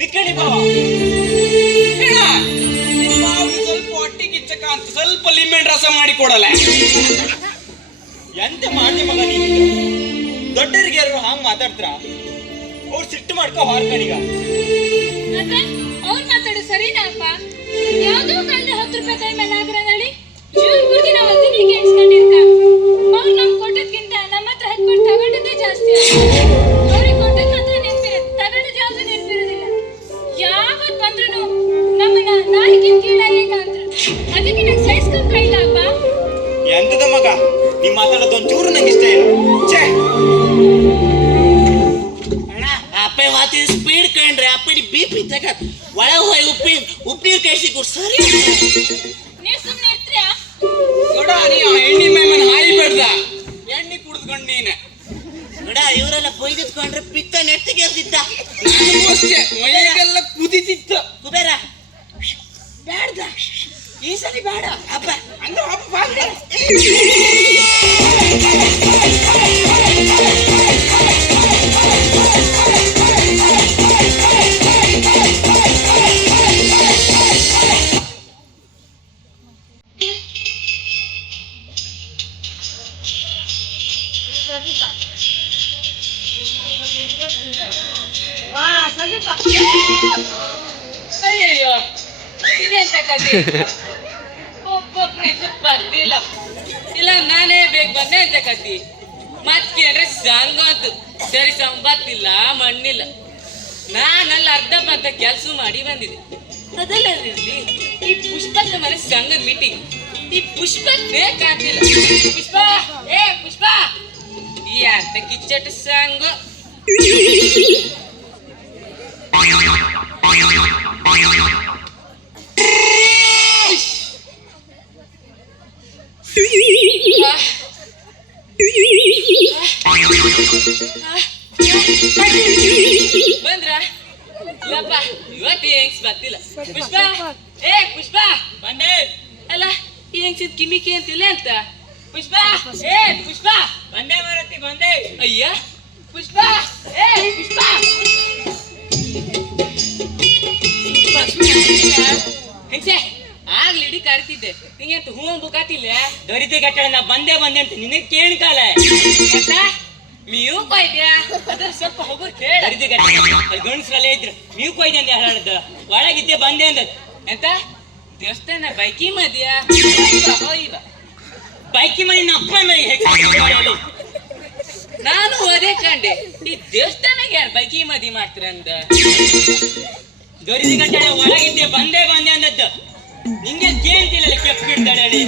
ನಿಕ್ಕಣಿ ಬಾವ ಸ್ವಲ್ಪ ಹೊಟ್ಟಿಗೆ ಇಚ್ಚಕ ಅಂತ ಸ್ವಲ್ಪ ಲಿಂಬೆಹಣ್ಣು ರಸ ಮಾಡಿ ಕೊಡಲ್ಲ. ಎಂತ ಮಾಡ್ದೆ ಮಗ ನೀನು? ದೊಡ್ಡರಿಗೆ ಯಾರು ಹಾಂಗ್ ಮಾತಾಡ್ತಾರ? ಅವ್ರು ಸಿಟ್ಟು ಮಾಡ್ಕೊ ಹಾರ್ಕಣಿಗ. ಮತ್ತೆ ಅವ್ರು ಮಾತಾಡೋ ಸರಿನಾ ಅಪ್ಪ? ಯಾವ್ದೋ ಕಾಲದ 10 ರೂಪಾಯಿ ಕೈ ಮೇಲೆ ಆಗ್ರನಳಿ ಜೀವನ ಪೂರ್ತಿ ನಾವು ಅದನ್ನೇ ಕೇಳಿಸ್ಕೊಂಡಿರ್ಕ. ಅವ್ರು ನಮ್ಗೆ ಕೊಟ್ಟದ್ಕಿಂತ ನಮ್ಮ ಹತ್ರ 10 ಕೊಟ್ಟು ತಗೊಂಡದ್ದೇ ಜಾಸ್ತಿ. ಅವ್ರಿಗೆ ಕೊಟ್ಟದ್ ಮಾತ್ರ ನೆನ್ಪಿರುತ್ತೆ, ತಗೊಂಡದ್ ಯಾವ್ದು ನೆನ್ಪಿರೋದಿಲ್ಲ. ಯಾವತ್ ಬಂದ್ರು ನಮ್ಮನ್ನ ನಾಯಿಗೆ ಕೀಳಾಗಿ ಅಂದ್ರು, ಅದಕ್ಕೆ ನಂಗೆ ಸಹಿಸ್ಕೊಂಡ್ ಕೈಲ ಅಪ್ಪ. ಎಂತದ ಮಗ ನೀವ್ ಮಾತಾಡೋದು ಒಂಚೂರು ನಂಗೆ ಇಷ್ಟ ಇಲ್ಲ. ಛೇ ಅಪ್ಪ ಮಾತಿನ ಸ್ಪೀಡ್ ಕಂಡ್ರೆ ಅಪ್ಪಡಿ BP ತಗ ಒಳ ಹೋಗಿ ಉಪ್ಪೀರ್ ಕೈಸಿ ಕೊಡ್ ಸರಿ. ನೀವ್ ಸುಮ್ನೆ ಇರ್ತೀರಾ? ನೋಡ ನೀ ಆ ಎಣ್ಣೆ ಮೇಮನ್ ಹಾಯಿ ಬೇಡ್ದ ಎಣ್ಣೆ ಕುಡಿದ್ಕೊಂಡು ನೀನೆ ನೋಡ ಇವರೆಲ್ಲ ಕೊಯ್ದಿಟ್ಕೊಂಡ್ರೆ ಪಿತ್ತ ನೆಟ್ಟಿಗೆ ಇರ್ತಿದ್ದ. ನನಗೂ ಅಷ್ಟೇ ಮೈಗೆಲ್ಲ ಕುದಿತಿತ್ತು. ಕುಬೇರ ಬ್ಯಾಡ್ದ ಈ ಸರಿ ಬೇಡ ಅಪ್ಪ ಅಂದ್ರೆ ಅಪ್ಪ ಬಾರ್ದೆ. ಅಯ್ಯಯ್ಯೋ ಇದೆಂತ ಕತೆ? ಒಬ್ಬೊಬ್ನೇ ಬರ್ತಿಲ್ಲ, ಇಲ್ಲ ನಾನೇ ಬೇಗ ಬಂದೆ ಅಂತ ಕತಿ. ಮತ್ತೆ ಅಂದ್ರೆ ಸಂಘ ಅಂತು ಸರಿ ಸಂಬತ್ತಿಲ್ಲ ಮಣ್ಣಿಲ್ಲ. ನಾನಲ್ಲಿ ಅರ್ಧ ಬಂತ ಕೆಲಸ ಮಾಡಿ ಬಂದಿದೆ. ಅದೆಲ್ಲ ಇರ್ಲಿ, ಈ ಪುಷ್ಪಕ್ಕ ಮನೆ ಸಂಘದ ಮೀಟಿಂಗ್. ಈ ಪುಷ್ಪ ಬೇಕಂತಿಲ್ಲ. ಪುಷ್ಪ ಪುಷ್ಪ ಈ ಅಂತ ಕಿಚ್ಚಟ ಸಂಘ. ಬಂದ್ರ ಇಲ್ಲಪ್ಪ ಇವತ್ತು ಹೆಂಗ್ಸ್ ಬರ್ತಿಲ್ಲ. ಪುಷ್ಪ ಪುಷ್ಪ ಬಂದೆ ಅಲ್ಲ ಈ ಹೆಂಗ್ಸಿದ್ ಕಿಮಿಕಿ ಅಂತಿಲ್ಲ ಅಂತ. ಪುಷ್ಪ ಪುಷ್ಪ ಬಂದೆ ಬರತ್ತಿ ಬಂದೆ. ಅಯ್ಯ ಪುಷ್ಪ ಪುಷ್ಪ ಹೆಂಗ್ಸೆ ಆಗ್ಲಿ ಇಡೀ ಕರಿತಿದ್ದೆ ನಿಂಗೆ ಅಂತ ಹೂ ಬುಕಾತಿಲ್ಲ ದೊರಿತೆ ಕಟ್ಟಡ ನಾ ಬಂದೆ ಅಂತ ನಿನಗೆ ಕೇಳ್ಕಾಲ ಅಂತ ನೀವು ಕೊಯ್ದ್ಯಾ ಅದ್ರ ಸ್ವಲ್ಪ ಹೋಗೋ ದೊರಿತೆ ಕಟ್ಟಡ ಗಂಡಸ್ರಲ್ಲೇ ಇದ್ರು ನೀವು ಕೊಯ್ದೆ ಅಂತ ಹೇಳದ ಒಳಗಿದ್ದೆ ಬಂದೆ ಅಂದ ಎಂತ ದೇವಸ್ಥಾನ ಬೈಕಿ ಮದಿಯಾ ಬೈಕಿ ಮದಿ ಅಪ್ಪ ಮನೆ ಹೇಗೆ ನಾನು ಅದೇ ಕಂಡೆ ಈ ದೇವಸ್ಥಾನಕ್ಕೆ ಯಾರು ಬೈಕಿ ಮದಿ ಮಾಡ್ತಾರಂದ ದೊರಿತೆ ಕಟ್ಟಡ ಒಳಗಿದ್ದೆ ಬಂದೆ ಅಂದದ್ದು ನಿಂಗೆ ಕೇಳ್ತಿಲ್ಲ ಕೆಪ್ ಬಿಡ್ತಾಳೆ ಹೇಳಿ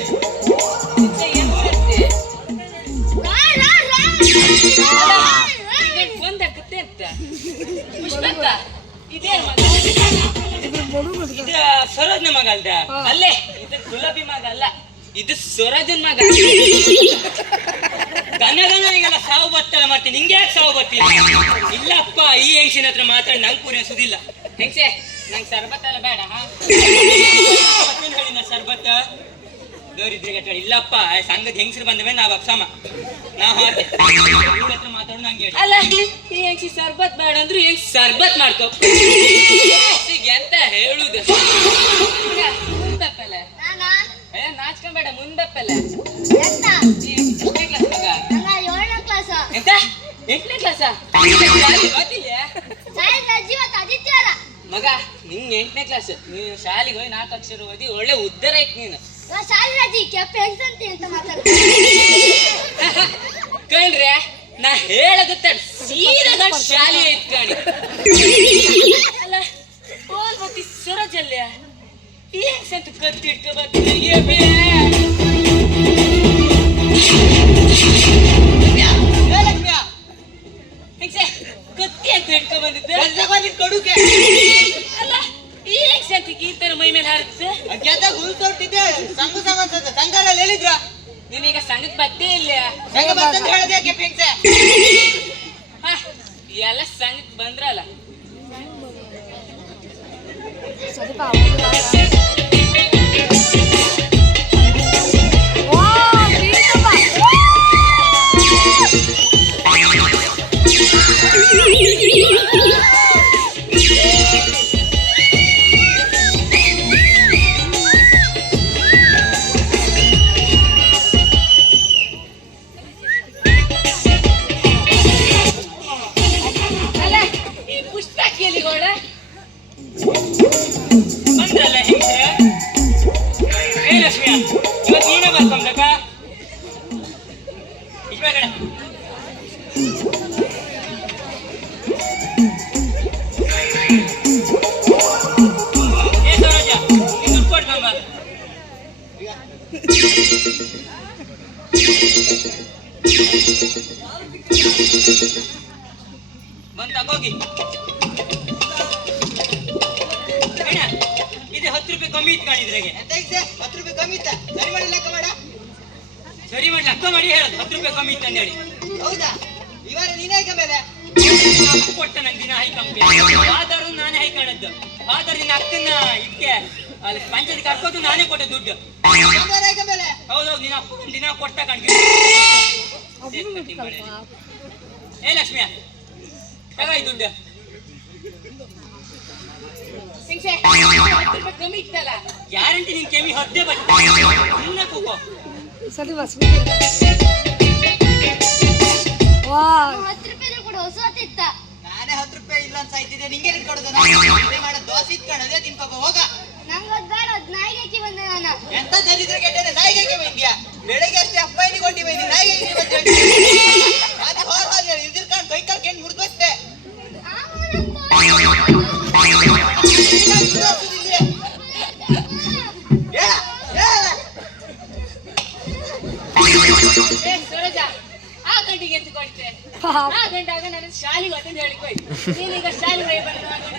ಒಂದಾಗುತ್ತೆ ಅಂತ ಸರೋಜ್ನ ಮಗ ಅಲ್ದ ಅಲ್ಲೇ ಇದು ಗುಲಾಬಿ ಮಗ ಅಲ್ಲ, ಇದು ಸ್ವರಾಜನ್ ಮಗ. ಗನಗನಿಗೆಲ್ಲ ಸಾವು ಬರ್ತಲ್ಲ, ಮತ್ತೆ ನಿಂಗೆ ಯಾಕೆ ಸಾವು ಬರ್ತಿಲ್ಲ? ಇಲ್ಲಪ್ಪ, ಈ ಹೆಂಗಸಿನ ಹತ್ರ ಮಾತಾಡಿ ನಂಗೆ ಪೂರೈಸುದಿಲ್ಲ. ಹೆಂಗಸೆ, ನಂಗೆ ಸರ್ಬತ್ ಎಲ್ಲ ಬೇಡ. ಹೇಳಿನ ಸರ್ಬತ್ ದೋರಿದ್ರಿಗೆ ಇಲ್ಲಪ್ಪ, ಸಂಘದ ಹೆಂಗಸರು ಬಂದ ಮೇಲೆ ನಾವು ಅಪ್ಸಮ ನಾ ಹಾಗೆ ಹತ್ರ ಮಾತಾಡು ನಂಗೆ ಹೇಳಿ. ಅಲ್ಲ, ಈ ಹೆಂಗಸಿ ಸರ್ಬತ್ ಬೇಡ ಅಂದ್ರು ಹೆಂಗ್ ಸರ್ಬತ್ ಮಾಡ್ಕೋ ಎಂತ ಹೇಳುದು. ಮುಂದಪ್ಪಲ್ಲ ನಾಚ್ಕೊಂಬೇಡ, ಮುಂದಪ್ಪಲ್ಲ. ಎಷ್ಟನೇ ಕ್ಲಾಸ್ ಮಗ? ಎಂತ 8ನೇ ಕ್ಲಾಸ? ಮಗ ನಿಂಗ್ 8ನೇ ಕ್ಲಾಸ್, ನೀನು ಶಾಲೆಗೆ ಹೋಗಿ 4 ಅಕ್ಷರ ಓದಿ ಒಳ್ಳೆ ಉದ್ದಾರ ಐತ್ ನೀನು. ಕಣ್ರೆ, ನಾ ಹೇಳದ ಸೀದಾ ಶಾಲೆ ಐತ್ ಕಾಣಿ. ಅಲ್ಲ ಓಲ್ ಬತ್ತಿ ಸರೋಜಲ್ಯ ಏನ್ ಸಂತ ಕತ್ತಿಟ್ಕ ಬರ್ತೀನಿ. ಕತ್ತಿ ಅಂತ ಹಿಡ್ಕೊ ಬಂದಿದ್ದೆ. ಅಲ್ಲ ಈ ಸಂತಿಗೆ ಈ ತರ ಮೈ ಮೇಲೆ ಹಾರುತ್ತೆ. ಸಂಘದಲ್ಲಿ ಹೇಳಿದ್ರ ನೀನೀಗ ಸಂಘದ ಬತ್ತೇ ಇಲ್ಲ. ಎಲ್ಲ ಸಂಘಕ್ಕೆ ಬಂದ್ರಲ್ಲ. ಬಂದ್ರಲ್ಲ ಹೆಂಗ್ಸ್ರ, ಏ ಲಕ್ಷ್ಮಿಯ ಇವತ್ತು ನೀನೇ ಬರ್ಕೊಂಡ್ಬೇಕ ಇಷ್ಟಬೇಕಡೆ. ಏ ಸರೋಜ, ನೀನು ದುಡ್ಡು ಕೊಡ್ಕೊಂಬ. ಬಂದ್ ತಗೋಗಿ. ಇದು 10 ರೂಪಾಯಿ ಕಮ್ಮಿ ಇತ್ತು ಕಾಣಿದ್ರಾಗೆ. 10 ರೂಪಾಯಿ ಕಮ್ಮಿ ಇತ್ತ? ಸರಿ ಮಾಡಿ ಲೆಕ್ಕ ಮಾಡ. ಸರಿ ಮಾಡಿ ಲೆಕ್ಕ ಮಾಡಿ ಹೇಳೋದು 10 ರೂಪಾಯಿ ಕಮ್ಮಿ ಇತ್ತು ಅಂದೇಳಿ. ಹೌದಾ? ಇವಾರ ನೀನೇ ಮೇಲೆ ಕೊಟ್ಟ ನಂಗೆ ದಿನ ಹೈಕಂಬಿ ಆದರೂ ನಾನೇ ಹೈಕಾಣದ್ದು. ಆದರೂ ನಿನ್ನ ಅಕ್ಕನ್ನ ಇದಕ್ಕೆ ಅಲ್ಲಿ ಪಂಚಾಯತ್ ಕರ್ಕೋದು ನಾನೇ ಕೊಟ್ಟೆ ದುಡ್ಡು. ಹೌದೌದು, ನಿನ್ನ ಅಪ್ಪ ದಿನ ಕೊಟ್ಟ ಕಾಣ್ತೀನಿ. ಏ ಲಕ್ಷ್ಮಿಯ ತಗೋ ಈ ದುಡ್ಡು. ಕಮ್ಮಿ ಇತ್ತಲ್ಲ, ಗ್ಯಾರಂಟಿ ನಿನ್ ಕೆಮ್ಮಿ ಹೊತ್ತೆ ಬರ್ತದೆ. ಕೂಕೋ ನಾನೇ 10 ರೂಪಾಯಿ ಇಲ್ಲ ಅಂತ ಸಾಯ್ತಿದ್ದೆ. ನಿಂಗೆ ಕೊಡೋದು ಮಾಡೋ ದೋಸೆ ಇಟ್ಕೊಳ್ಳೋದೇ ತಿನ್ಕೋಬ ಹೋಗ. ಎಂತ ದರಿದ್ರ ಕೆಟ್ಟರೆ ನಾಯಿಗೆ ಬಂದ್ಯಾ? ಬೆಳಗ್ಗೆ ಅಷ್ಟೇ ಅಪ್ಪನಿಗೆ ಹೊಂಟಿ ಬೈದಿ ನಾಯಿಗೆ ಇದ್ದಿರ್ಕೊಂಡು ಕೈ ಕಾಲು ಕೆಂಡು ಮುರಿದೋಗ್ತೆ. ಆ ಗಂಟೆಗೆ ಎಂತ ಕೊಡ್ತೆ? ಆ ಗಂಟಾಗ ನನ್ನ ಶಾಲೆಗೆ ಹೋಗ್ತಂದು ಹೇಳಿಕೊಯ್. ನೀನೀಗ ಶಾಲೆಗೆ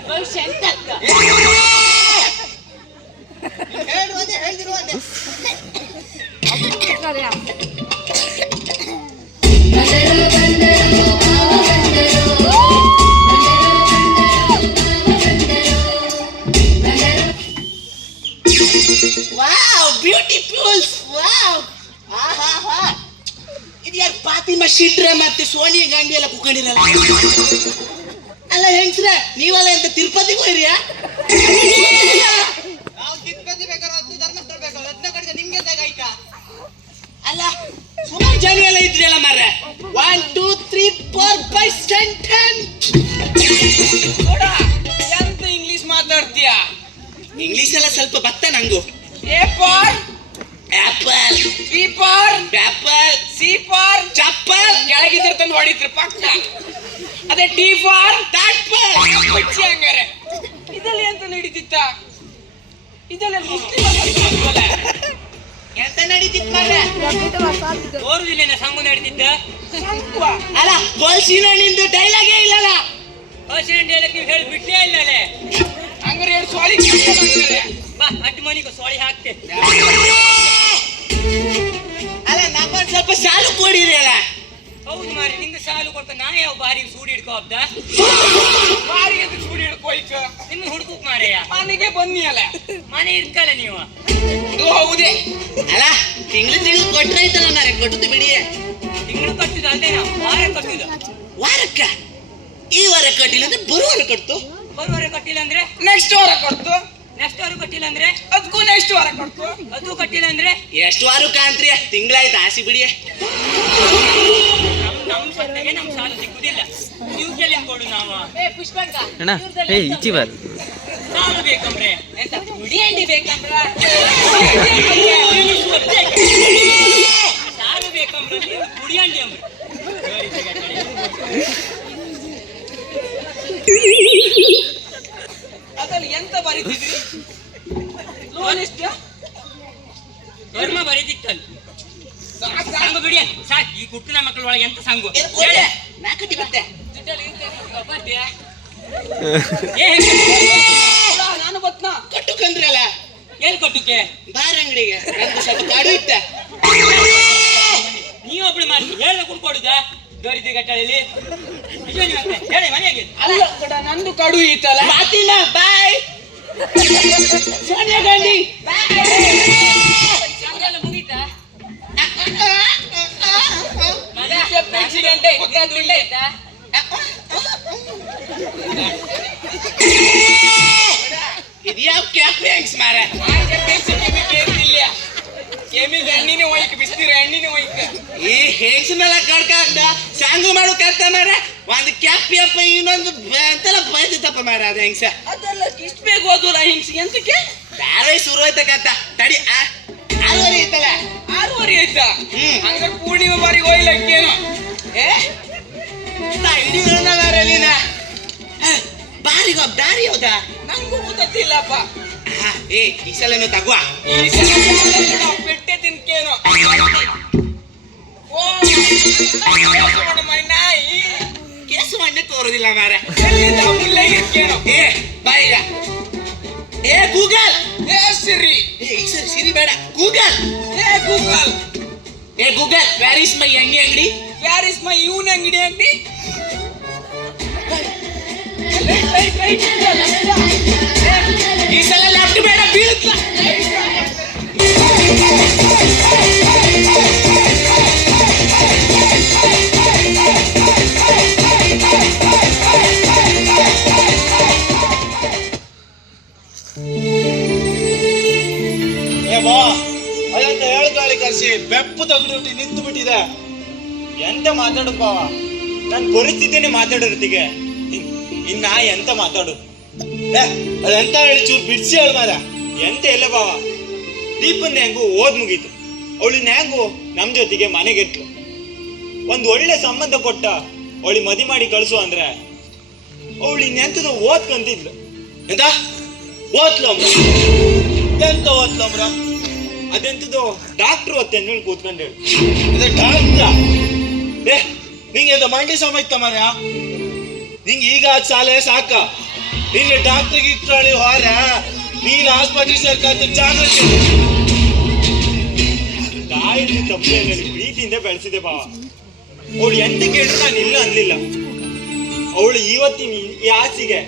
ಭವಿಷ್ಯ ಎಂತ ಆಗ್ತ? ಹೇಳುವುದೇ ಹೇಳ್ದಿರುವಂತೆ. Wow, beautiful. ವಾವ್, ಆಹಾ, ಇದು ಯಾರು ಫಾತಿಮಾ ಶಿಟ್ರ ಮತ್ತೆ ಸೋನಿಯಾ ಗಾಂಧಿ ಎಲ್ಲ ಕುತ್ಕೊಂಡಿರಲ್ಲ. ಅಲ್ಲ ಹೆಂಗ್ಸ್ರ, ನೀವೆಲ್ಲ ಎಂತ ತಿರುಪತಿಗೆ ಹೋಯ್ರಿಯಾ? ನಾವು ತಿರುಪತಿ ಬೇಕಾದ್ರೆ 10 ಧರ್ಮಸ್ಥಳ ಬೇಕಾದ್ರೆ 10 ಕಡೆಗೆ ನಿಮ್ಗೆ ಆಯ್ತಾ? ಅಲ್ಲ ಸುಮಾರು ಜನ ಎಲ್ಲ ಇದ್ರಲ್ಲ ಮಾರ್ರೆ. 1 2 3 4 5 10 ಎಂತ ಇಂಗ್ಲಿಷ್ ಮಾತಾಡ್ತೀಯಾ? ಇಂಗ್ಲಿಷ್ ಎಲ್ಲ ಸ್ವಲ್ಪ ಬತ್ತ ನಂಗು. A for apple, B for apple, C for chappal, ಕೆಳಗಿದ್ರ ತಂದು ಹೊಡಿತ್ರ ಪಕ್ಕ. ಅದೇ ಟಿ ಫಾರ್ ತಾಟ್ಪಲ್. ಬಚ್ಚಿ ಹಂಗಾರೆ ಇದೆಲ್ಲ ಎಂತ ನಡೀತಿತ್ತ? ಇದೆಲ್ಲ ಮುಸ್ಲಿಂ ಎಂತ ನಡೀತಿತ್ತು ಮಾರ್ರೆ? ತೋರುದಿಲ್ಲ ಸಂಗು ನಡೀತಿದ್ದ. ಅಲ್ಲ ಗೋಲ್ಸಿನ ನಿಂದು ಡೈಲಾಗೇ ಇಲ್ಲಲ್ಲ. ಹಸಿನ ಡೈಲಾಗ್ ನೀವು ಹೇಳಿ ಬಿಟ್ಟೇ ಇಲ್ಲಲೇ. ಹಂಗಾರೆ 2 ಸಾಲಿ ಬಾ ಬಾ ಅಟ್ ಮನಿಗೆ ಸೋಳಿ ಹಾಕ್ತೆ. ಅಲ್ಲ ನಮ್ಮೊಂದ್ ಸ್ವಲ್ಪ ಸಾಲು ಕೊಡಿರಿ ಅಲ್ಲ. ಹೌದು ಮಾರಿ, ನಿಂಗೆ ಸಾಲು ಕೊಡ್ತ ನಾ ಯಾವ ಬಾರಿ ಸೂಡಿ ಹಿಡ್ಕೊ ಹಬ್ದ ಬಾರಿ ಅದು ಚೂಡಿ ಹಿಡ್ಕೋಯ್ಕ ನಿಮ್ ಹುಡುಕುಕ್ ಮಾರೆಯ ಮನೆಗೆ ಬನ್ನಿ ಅಲ್ಲ. ಮನೆ ಇರ್ಕಲ್ಲ ನೀವು. ಇದು ಹೌದೇ. ಅಲ್ಲ ತಿಂಗಳು ಕೊಟ್ರೈತಲ್ಲ ಮಾರೆ, ಕೊಟ್ಟದ್ದು ಬಿಡಿ. ತಿಂಗಳು ಕಟ್ಟುದು ಅಲ್ಲೇ ನಾ ವಾರ ಕಟ್ಟುದು. ವಾರಕ್ಕ ಈ ವಾರ ಕಟ್ಟಿಲ್ಲ ಅಂದ್ರೆ ಬರುವಾರ ಕಟ್ತು. ಬರುವಾರ ಕಟ್ಟಿಲ್ಲ ಅಂದ್ರೆ ನೆಕ್ಸ್ಟ್ ವಾರ ಕೊಡ್ತು. ನೆಕ್ಸ್ಟ್ ವಾರ ಕಟ್ಟಿಲ್ಲ ಅಂದ್ರೆ ಅದಕ್ಕೂ ನೆಕ್ಸ್ಟ್ ವಾರ ಕೊಡ್ತು. ಅದು ಕಟ್ಟಿಲ್ಲ ಅಂದ್ರೆ ಎಷ್ಟು ವಾರ ಕಾಂತ್ರಿ, ತಿಂಗಳಾಯ್ತು ಆಸಿ ಬಿಡಿ. ನಮ್ ಸತ್ತೆಗೆ ನಮ್ ಸಾಲು ಸಿಕ್ಕುದಿಲ್ಲ. ನೀವು ಕೆಲ್ಲಿಂದ ಕೊಡು ನಾವು. ಸಾಲು ಬೇಕಂದ್ರೆ ಎಂತ ಹುಡಿ ಅಂಡಿ ಬೇಕಂದ್ರ ಸಾಲು ಬೇಕಂದ್ರೆ ಹುಡಿ ಅಂಡಿ ಅಂಬ್ರಿ. ಅದ್ರಲ್ಲಿ ಎಂತ ಬರೀತಿದ್ರಿ? ಲೋನ್ ಎಷ್ಟು? ಧರ್ಮ ಬರೀತಿತ್ತಲ್ಲ. ಸಾಕು ಸಂಗು ಬಿಡಿ ಸಾಕು. ಈ ಕುಟ್ಟಿನ ಮಕ್ಕಳ ಒಳಗೆ ಎಂತ ಸಂಗು ನಾ ಕಟ್ಟಿ ಬರ್ತೆ. ನಾನು ಬತ್ನಾ ಕಟ್ಟು ಕಂದ್ರಲ್ಲ ಎಲ್ಲಿ ಕೊಟ್ಟುಕೆ ಬಾರ್ ಅಂಗಡಿಗೆ ನಂದು ಸ್ವಲ್ಪ ಕಾಡು ಇತ್ತ. ನೀವೊಬ್ಳು ಮಾಡಿ ಹೇಳ ಕುಡ್ಕೊಡುದ ದೊರಿದ ಗಟ್ಟಳಲ್ಲಿ ಹೇಳಿ ಮನೆಗೆ. ಅಲ್ಲ ಕಡ ನಂದು ಕಡು ಈತಲ್ಲ. ಮಾತಿನ ಬಾಯ್ ಸೋನಿಯಾ ಗಾಂಧಿ ಮುಗೀತಾ ಗಂಟೆ ದುಡ್ಡು ಆಯ್ತಾ? ಇದ್ಯಾವ ಕ್ಯಾಪ್ರೆನ್ಸ್ ಮಾರ. ಕೆಮಿಲ್ ಎಣ್ಣಿನೇ ಒಯ್ಕ ಬಿಸ್ತೀರ ಎಣ್ಣಿನೇ ಒಯ್ಕ. ಈ ಹೆಂಗ್ಸನೆಲ್ಲ ಕಡ್ಕಾಗ್ದ ಸಾಂಗು ಮಾಡು ಕರ್ತ ಮಾರ. ಒಂದು ಕ್ಯಾಪಿ ಅಪ್ಪ ಇನ್ನೊಂದು ಅಂತೆಲ್ಲ ಬೈದಿತ್ತಪ್ಪ ಮಾರ ಅದು ಹೆಂಗ್ಸ. ಅದೆಲ್ಲ ಇಷ್ಟ ಬೇಗ ಓದೋಲ್ಲ ಹಿಂಗ್ಸಿ ಎಂತಕ್ಕೆ? ಬ್ಯಾರೆ ಶುರು ಆಯ್ತಕ್ಕಂತ ತಡಿ. 6 ಇತ್ತಲ್ಲ 6 ಆಯ್ತಾ? ಹಂಗ ಪೂರ್ಣಿಮೆ ಬಾರಿ ಹೋಯ್ಲಕ್ಕೇನು ಇಡೀ ನೀನ ಬಾರಿಗ ದಾರಿ ಹೌದಾ? ನಂಗೂ ಗೊತ್ತಿಲ್ಲಪ್ಪ. ಏ ಈ ಸಲನು ತಗುವ. ಈ ಸಲ ಪೆಟ್ಟೆ ತಿನ್ಕೇನು. ಓ ಮೈ ನಾಯಿ ಕೇಸು ಮಣ್ಣೆ ತೋರುದಿಲ್ಲ ಮಾರ. ಎಲ್ಲಿಂದ ಮುಲ್ಲೆ ಇರ್ಕೇನು. ಏ ಬಾಯಿಗ ಏ ಗೂಗಲ್. ಏ ಸಿರಿ. ಈ ಸರಿ ಸಿರಿ ಬೇಡ, ಗೂಗಲ್. ಏ ಗೂಗಲ್. ಏ ಗೂಗಲ್, ವೇರ್ ಇಸ್ ಮೈ ಅಂಗಡಿ? ಯಾರ್ ಇಸ್ ಮೈ ಇವನ್ ಅಂಗಡಿ ಅಂಗಡಿ? ಈ ಸಲ ಲೆಫ್ಟ್ ಬೇಡ, ಬೀಳುತ್ತ. ಅದಂತ ಹೇಳ್ತಾಳಿ ಕರ್ಸಿ ಬೆಪ್ಪು ತಗೊಂಡು ನಿಂತು ಬಿಟ್ಟಿದೆ. ಎಂತ ಮಾತಾಡುದು ಬಾವ, ನನ್ನ ಪರಿಸ್ಥಿತಿನೇ ಮಾತಾಡೋರ್ತಿಗೆ ಇನ್ನ ಎಂತ ಮಾತಾಡುದು? ಅದೆಂತ ಹೇಳಿ ಚೂರು ಬಿಡಿಸಿ ಹೇಳ ಮಾರ. ಎಂತ ಇಲ್ಲ ಬಾವ, ದೀಪನ್ ಹೆಂಗು ಓದ್ ಮುಗೀತು. ಅವಳಿನ ಹೆಂಗು ನಮ್ ಜೊತೆಗೆ ಮನೆಗೆಟ್ಲು. ಒಂದ್ ಒಳ್ಳೆ ಸಂಬಂಧ ಕೊಟ್ಟ ಅವಳಿ ಮದಿ ಮಾಡಿ ಕಳ್ಸು ಅಂದ್ರೆ ಅವಳು ಇನ್ನೆಂತದ ಓದ್ಕಂತಿದ್ಲು. ಎಂತ ಓದ್ಲಮ್ರ? ಎಂತ ಓದ್ಲಮ್ರ? ಅದೆಂತದು ಡಾಕ್ಟ್ರು ಹೊತ್ತೆ ಅಂದ್ಮೇಲೆ ಕೂತ್ಕೊಂಡೇಳು. ಇದು ಡಾಕ್ಟ್ರ? ಏ ನಿಂಗೆ ಎಂತ ಮಂಡಿ ಸಮಯ್ತ ಮರ? ನಿಂಗೆ ಈಗ ಅದ್ ಸಾಲೆ ಸಾಕ. ನಿನ್ನೆ ಡಾಕ್ಟ್ರಿಗೆ ಇಟ್ಟಾಳಿ ಹೊರ ನೀನ್ ಆಸ್ಪತ್ರೆ ಸೇರ್ಕಂತ ಜಾಗ್ರತೆ. ತಾಯಿ ತಪ್ಪು ಪ್ರೀತಿಯಿಂದ ಬೆಳೆಸಿದೆ ಬಾವ. ಅವಳು ಎಂತ ಕೇಳಿದ್ರು ನಾನು ಇಲ್ಲ ಅನ್ಲಿಲ್ಲ. ಅವಳು ಇವತ್ತಿನ ಈ ಆಸೆಗೆ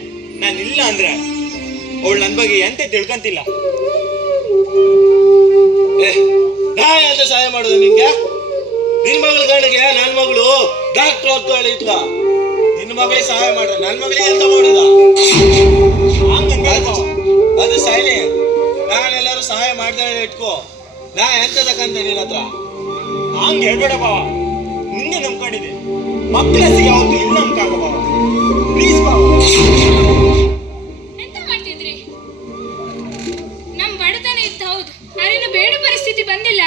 ನಾನು ಇಲ್ಲ ಅಂದ್ರೆ ಅವಳು ನನ್ನ ಬಗ್ಗೆ ಎಂತ ತಿಳ್ಕಂತಿಲ್ಲ. ನಾ ಎಂತ ಸಹಾಯ ಮಾಡುದು ನಿಂಗೆ? ನಿನ್ ಮಗಳ ಗಂಡಿಗೆ ನನ್ ಮಗಳು ಡಾಕ್ಟರ್ ಓದ್ತಾಳೆ ಇಟ್ಲ. ನಿನ್ನ ಮಗಳಿಗೆ ಸಹಾಯ ಮಾಡ, ನನ್ ಮಗಳಿಗೆ ಎಂತ ಮಾಡುದ? ಅದು ಸೈಲೆ. ನಾನೆಲ್ಲರೂ ಸಹಾಯ ಮಾಡ್ದಾಳೆ ಇಟ್ಕೋ. ನಾ ಎಂತ ತಕಂತೆ ನಿನ್ನ ಹತ್ರ? ಹಂಗ ಹೇಳ್ಬೇಡ ಬಾವ, ನಿನ್ನೆ ನಂಬ್ಕೊಂಡಿದೆ. ಮಕ್ಕಳ ಯಾವತ್ತು ಇಲ್ಲ ನಂಬ್ಕಾಗ ಬಾವ, ಪ್ಲೀಸ್ ಬಾವ. ಎಂತ ಮಾಡ್ತಿದ್ರಿ? ನಮ್ ಬಡತನ ಇತ್ತು ಹೌದು, ಆದ್ರೆ ಬೇಡ ಪರಿಸ್ಥಿತಿ ಬಂದಿಲ್ಲ.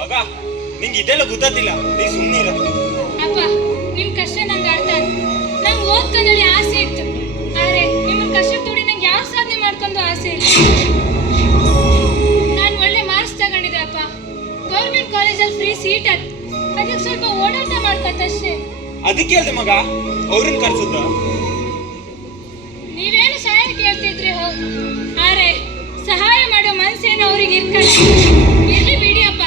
ಮಗ ನಿಂಗೆ ಇದೆಲ್ಲ ಗೊತ್ತಿಲ್ಲ, ನೀ ಸುಮ್ಮನೆ ಇರ. ಅಪ್ಪ ನಿಮ್ ಕಷ್ಟ ನಂಗೆ ಅರ್ಥ ಆಯ್ತು. ನಂಗೆ ಓದ್ಕೊಂಡಲ್ಲಿ ಆಸೆ ಇತ್ತು, ಆದ್ರೆ ನಿಮ್ಮ ಕಷ್ಟ ನೋಡಿ ನಂಗೆ ಯಾವ ಸಾಧನೆ ಮಾಡ್ಕೊಂಡು ಆಸೆ ಇಲ್ಲ. ನಾನು ಒಳ್ಳೆ ಮಾರ್ಕ್ಸ್ ತಗೊಂಡಿದ್ದೆ ಅಪ್ಪ. ಗೌರ್ಮೆಂಟ್ ಕಾಲೇಜಲ್ಲಿ ಫ್ರೀ ಸೀಟ್ ಆಯ್ತು, ಅದಕ್ಕೆ ಸ್ವಲ್ಪ ಓಡಾಟ ಮಾಡ್ಕೊತಷ್ಟೇ. ಅದಕ್ಕೆ ಹೇಳ್ದೆ ಮಗ ಅವ್ರನ್ನ ಕರ್ಸುತ್ತ. ನೀವೇನು ಸಹಾಯ ಕೇಳ್ತಿದ್ರಿ ಹೌದು, ಆದ್ರೆ ಅವ್ರಿಗೆ ಇರ್ಕಲ್ಲ. ಇರ್ಲಿ ಬಿಡಿ ಅಪ್ಪ,